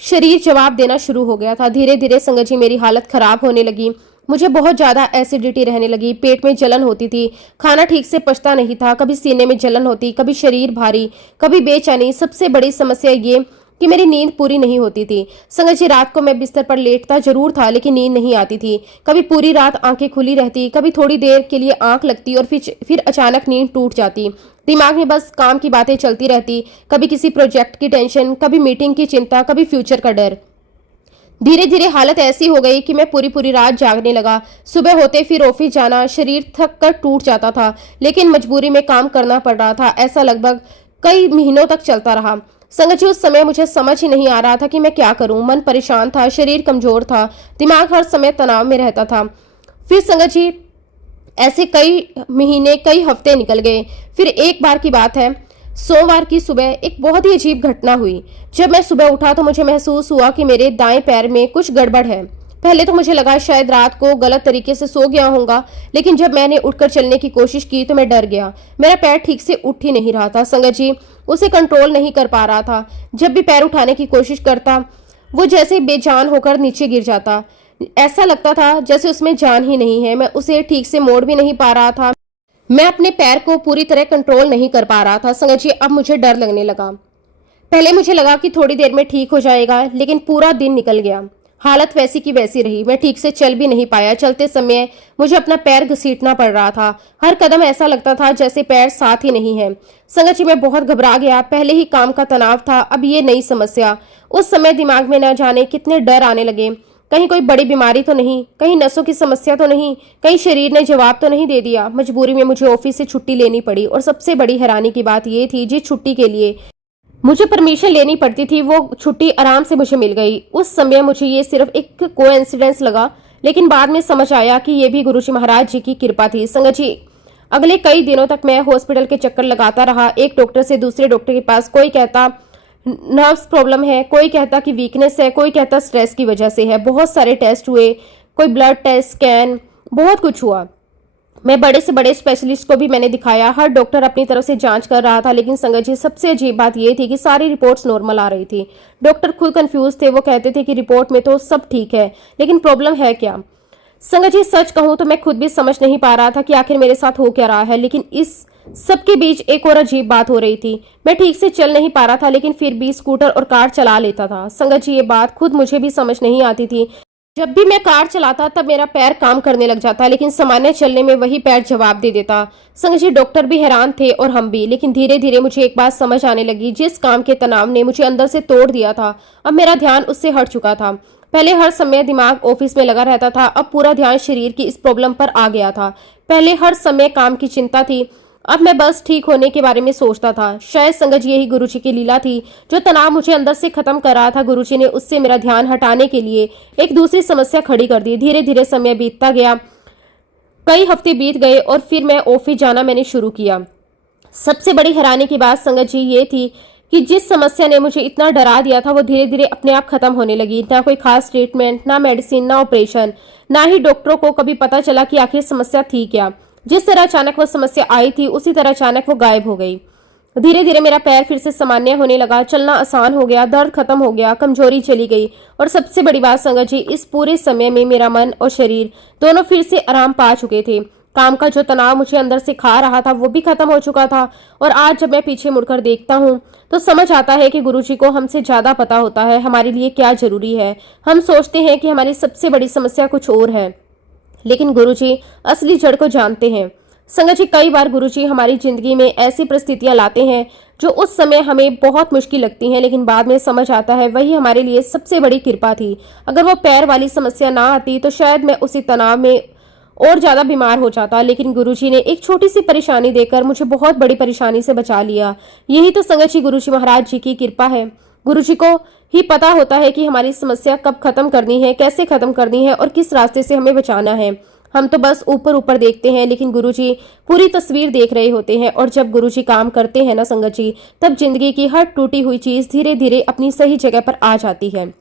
शरीर जवाब देना शुरू हो गया था। धीरे धीरे संगत जी मेरी हालत खराब होने लगी। मुझे बहुत ज्यादा एसिडिटी रहने लगी। पेट में जलन होती थी। खाना ठीक से पचता नहीं था। कभी सीने में जलन होती, कभी शरीर भारी, कभी बेचैनी। सबसे बड़ी समस्या ये कि मेरी नींद पूरी नहीं होती थी। संगत जी, रात को मैं बिस्तर पर लेटता जरूर था लेकिन नींद नहीं आती थी। कभी पूरी रात आंखें खुली रहती, कभी थोड़ी देर के लिए आंख लगती और फिर अचानक नींद टूट जाती। दिमाग में बस काम की बातें चलती रहती। कभी किसी प्रोजेक्ट की टेंशन, कभी मीटिंग की चिंता, कभी फ्यूचर का डर। धीरे धीरे हालत ऐसी हो गई कि मैं पूरी पूरी रात जागने लगा। सुबह होते फिर ऑफिस जाना। शरीर थक कर टूट जाता था लेकिन मजबूरी में काम करना पड़ रहा था। ऐसा लगभग कई महीनों तक चलता रहा। संगत जी, उस समय मुझे समझ ही नहीं आ रहा था कि मैं क्या करूं। मन परेशान था, शरीर कमजोर था, दिमाग हर समय तनाव में रहता था। फिर संगत जी ऐसे कई महीने, कई हफ्ते निकल गए। फिर एक बार की बात है, सोमवार की सुबह एक बहुत ही अजीब घटना हुई। जब मैं सुबह उठा तो मुझे महसूस हुआ कि मेरे दाएं पैर में कुछ गड़बड़ है। पहले तो मुझे लगा शायद रात को गलत तरीके से सो गया होऊंगा, लेकिन जब मैंने उठकर चलने की कोशिश की तो मैं डर गया। मेरा पैर ठीक से उठ ही नहीं रहा था। संगत जी, उसे कंट्रोल नहीं कर पा रहा था। जब भी पैर उठाने की कोशिश करता, वो जैसे बेजान होकर नीचे गिर जाता। ऐसा लगता था जैसे उसमें जान ही नहीं है। मैं उसे ठीक से मोड़ भी नहीं पा रहा था। मैं अपने पैर को पूरी तरह कंट्रोल नहीं कर पा रहा था। संगत जी, अब मुझे डर लगने लगा। पहले मुझे लगा कि थोड़ी देर में ठीक हो जाएगा, लेकिन पूरा दिन निकल गया। हालत वैसी की वैसी रही। मैं ठीक से चल भी नहीं पाया। चलते समय मुझे अपना पैर घसीटना पड़ रहा था। हर कदम ऐसा लगता था जैसे पैर साथ ही नहीं है। संगत जी, मैं बहुत घबरा गया। पहले ही काम का तनाव था, अब ये नई समस्या। उस समय दिमाग में न जाने कितने डर आने लगे। कहीं कोई बड़ी बीमारी तो नहीं, कहीं नसों की समस्या तो नहीं, कहीं शरीर ने जवाब तो नहीं दे दिया। मजबूरी में मुझे ऑफिस से छुट्टी लेनी पड़ी और सबसे बड़ी हैरानी की बात यह थी, जिस छुट्टी के लिए मुझे परमिशन लेनी पड़ती थी वो छुट्टी आराम से मुझे मिल गई। उस समय मुझे ये सिर्फ एक कोइंसिडेंस लगा, लेकिन बाद में समझ आया कि ये भी गुरुजी महाराज जी की कृपा थी। संगत जी, अगले कई दिनों तक मैं हॉस्पिटल के चक्कर लगाता रहा। एक डॉक्टर से दूसरे डॉक्टर के पास। कोई कहता नर्व्स प्रॉब्लम है, कोई कहता कि वीकनेस है, कोई कहता स्ट्रेस की वजह से है। बहुत सारे टेस्ट हुए, कोई ब्लड टेस्ट, स्कैन, बहुत कुछ हुआ। मैं बड़े से बड़े स्पेशलिस्ट को भी मैंने दिखाया। हर डॉक्टर अपनी तरफ से जांच कर रहा था, लेकिन संगत जी, सबसे अजीब बात यह थी कि सारी रिपोर्ट्स नॉर्मल आ रही थी। डॉक्टर खुद कंफ्यूज थे। वो कहते थे कि रिपोर्ट में तो सब ठीक है, लेकिन प्रॉब्लम है क्या। संगत जी, सच कहूं तो मैं खुद भी समझ नहीं पा रहा था कि आखिर मेरे साथ हो क्या रहा है। लेकिन इस सबके बीच एक और अजीब बात हो रही थी। मैं ठीक से चल नहीं पा रहा था, लेकिन फिर भी स्कूटर और कार चला लेता था। संगत जी, ये बात खुद मुझे भी समझ नहीं आती थी। जब भी मैं कार चलाता तब मेरा पैर काम करने लग जाता, लेकिन सामान्य चलने में वही पैर जवाब दे देता। संगत जी, डॉक्टर भी हैरान थे और हम भी। लेकिन धीरे धीरे मुझे एक बात समझ आने लगी। जिस काम के तनाव ने मुझे अंदर से तोड़ दिया था, अब मेरा ध्यान उससे हट चुका था। पहले हर समय दिमाग ऑफिस में लगा रहता था, अब पूरा ध्यान शरीर की इस प्रॉब्लम पर आ गया था। पहले हर समय काम की चिंता थी, अब मैं बस ठीक होने के बारे में सोचता था। शायद संगत जी, यही गुरुजी की लीला थी। जो तनाव मुझे अंदर से खत्म कर रहा था, गुरुजी ने उससे मेरा ध्यान हटाने के लिए एक दूसरी समस्या खड़ी कर दी। धीरे धीरे समय बीतता गया। कई हफ्ते बीत गए और फिर मैं ऑफिस जाना मैंने शुरू किया। सबसे बड़ी हैरानी की बात संगत जी ये थी कि जिस समस्या ने मुझे इतना डरा दिया था, वो धीरे धीरे अपने आप खत्म होने लगी। ना कोई खास ट्रीटमेंट, ना मेडिसिन, ना ऑपरेशन, ना ही डॉक्टरों को कभी पता चला कि आखिर समस्या थी क्या। जिस तरह अचानक वो समस्या आई थी, उसी तरह अचानक वो गायब हो गई। धीरे धीरे मेरा पैर फिर से सामान्य होने लगा। चलना आसान हो गया, दर्द खत्म हो गया, कमजोरी चली गई। और सबसे बड़ी बात संगत जी, इस पूरे समय में मेरा मन और शरीर दोनों फिर से आराम पा चुके थे। काम का जो तनाव मुझे अंदर से खा रहा था, वो भी खत्म हो चुका था। और आज जब मैं पीछे मुड़कर देखता हूँ तो समझ आता है कि गुरुजी को हमसे ज्यादा पता होता है हमारे लिए क्या जरूरी है। हम सोचते हैं कि हमारी सबसे बड़ी समस्या कुछ और है, लेकिन गुरुजी असली जड़ को जानते हैं। संगत जी, कई बार गुरुजी हमारी जिंदगी में ऐसी परिस्थितियां लाते हैं जो उस समय हमें बहुत मुश्किल लगती हैं, लेकिन बाद में समझ आता है वही हमारे लिए सबसे बड़ी कृपा थी। अगर वो पैर वाली समस्या ना आती तो शायद मैं उसी तनाव में और ज्यादा बीमार हो जाता, लेकिन गुरुजी ने एक छोटी सी परेशानी देकर मुझे बहुत बड़ी परेशानी से बचा लिया। यही तो संगत जी गुरुजी महाराज जी की कृपा है। गुरुजी को ही पता होता है कि हमारी समस्या कब खत्म करनी है, कैसे खत्म करनी है और किस रास्ते से हमें बचाना है। हम तो बस ऊपर ऊपर देखते हैं, लेकिन गुरुजी पूरी तस्वीर देख रहे होते हैं। और जब गुरुजी काम करते हैं ना संगत जी, तब जिंदगी की हर टूटी हुई चीज धीरे धीरे अपनी सही जगह पर आ जाती है।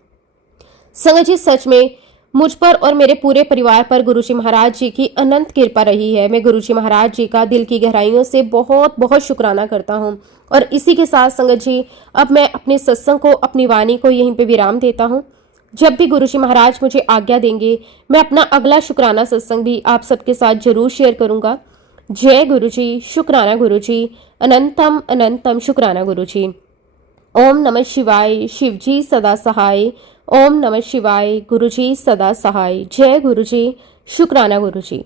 संगत जी, सच में मुझ पर और मेरे पूरे परिवार पर गुरुजी महाराज जी की अनंत कृपा रही है। मैं गुरुजी महाराज जी का दिल की गहराइयों से बहुत बहुत शुक्राना करता हूँ। और इसी के साथ संगत जी, अब मैं अपने सत्संग को, अपनी वाणी को यहीं पे विराम देता हूँ। जब भी गुरुजी महाराज मुझे आज्ञा देंगे, मैं अपना अगला शुक्राना सत्संग भी आप सबके साथ जरूर शेयर करूंगा। जय गुरुजी, शुक्राना गुरुजी, अनंतम अनंतम शुक्राना गुरुजी। ओम नमः शिवाय, शिवजी सदा सहाय। ओम नमः शिवाय, गुरुजी सदा सहाय। जय गुरुजी, शुक्राना गुरुजी।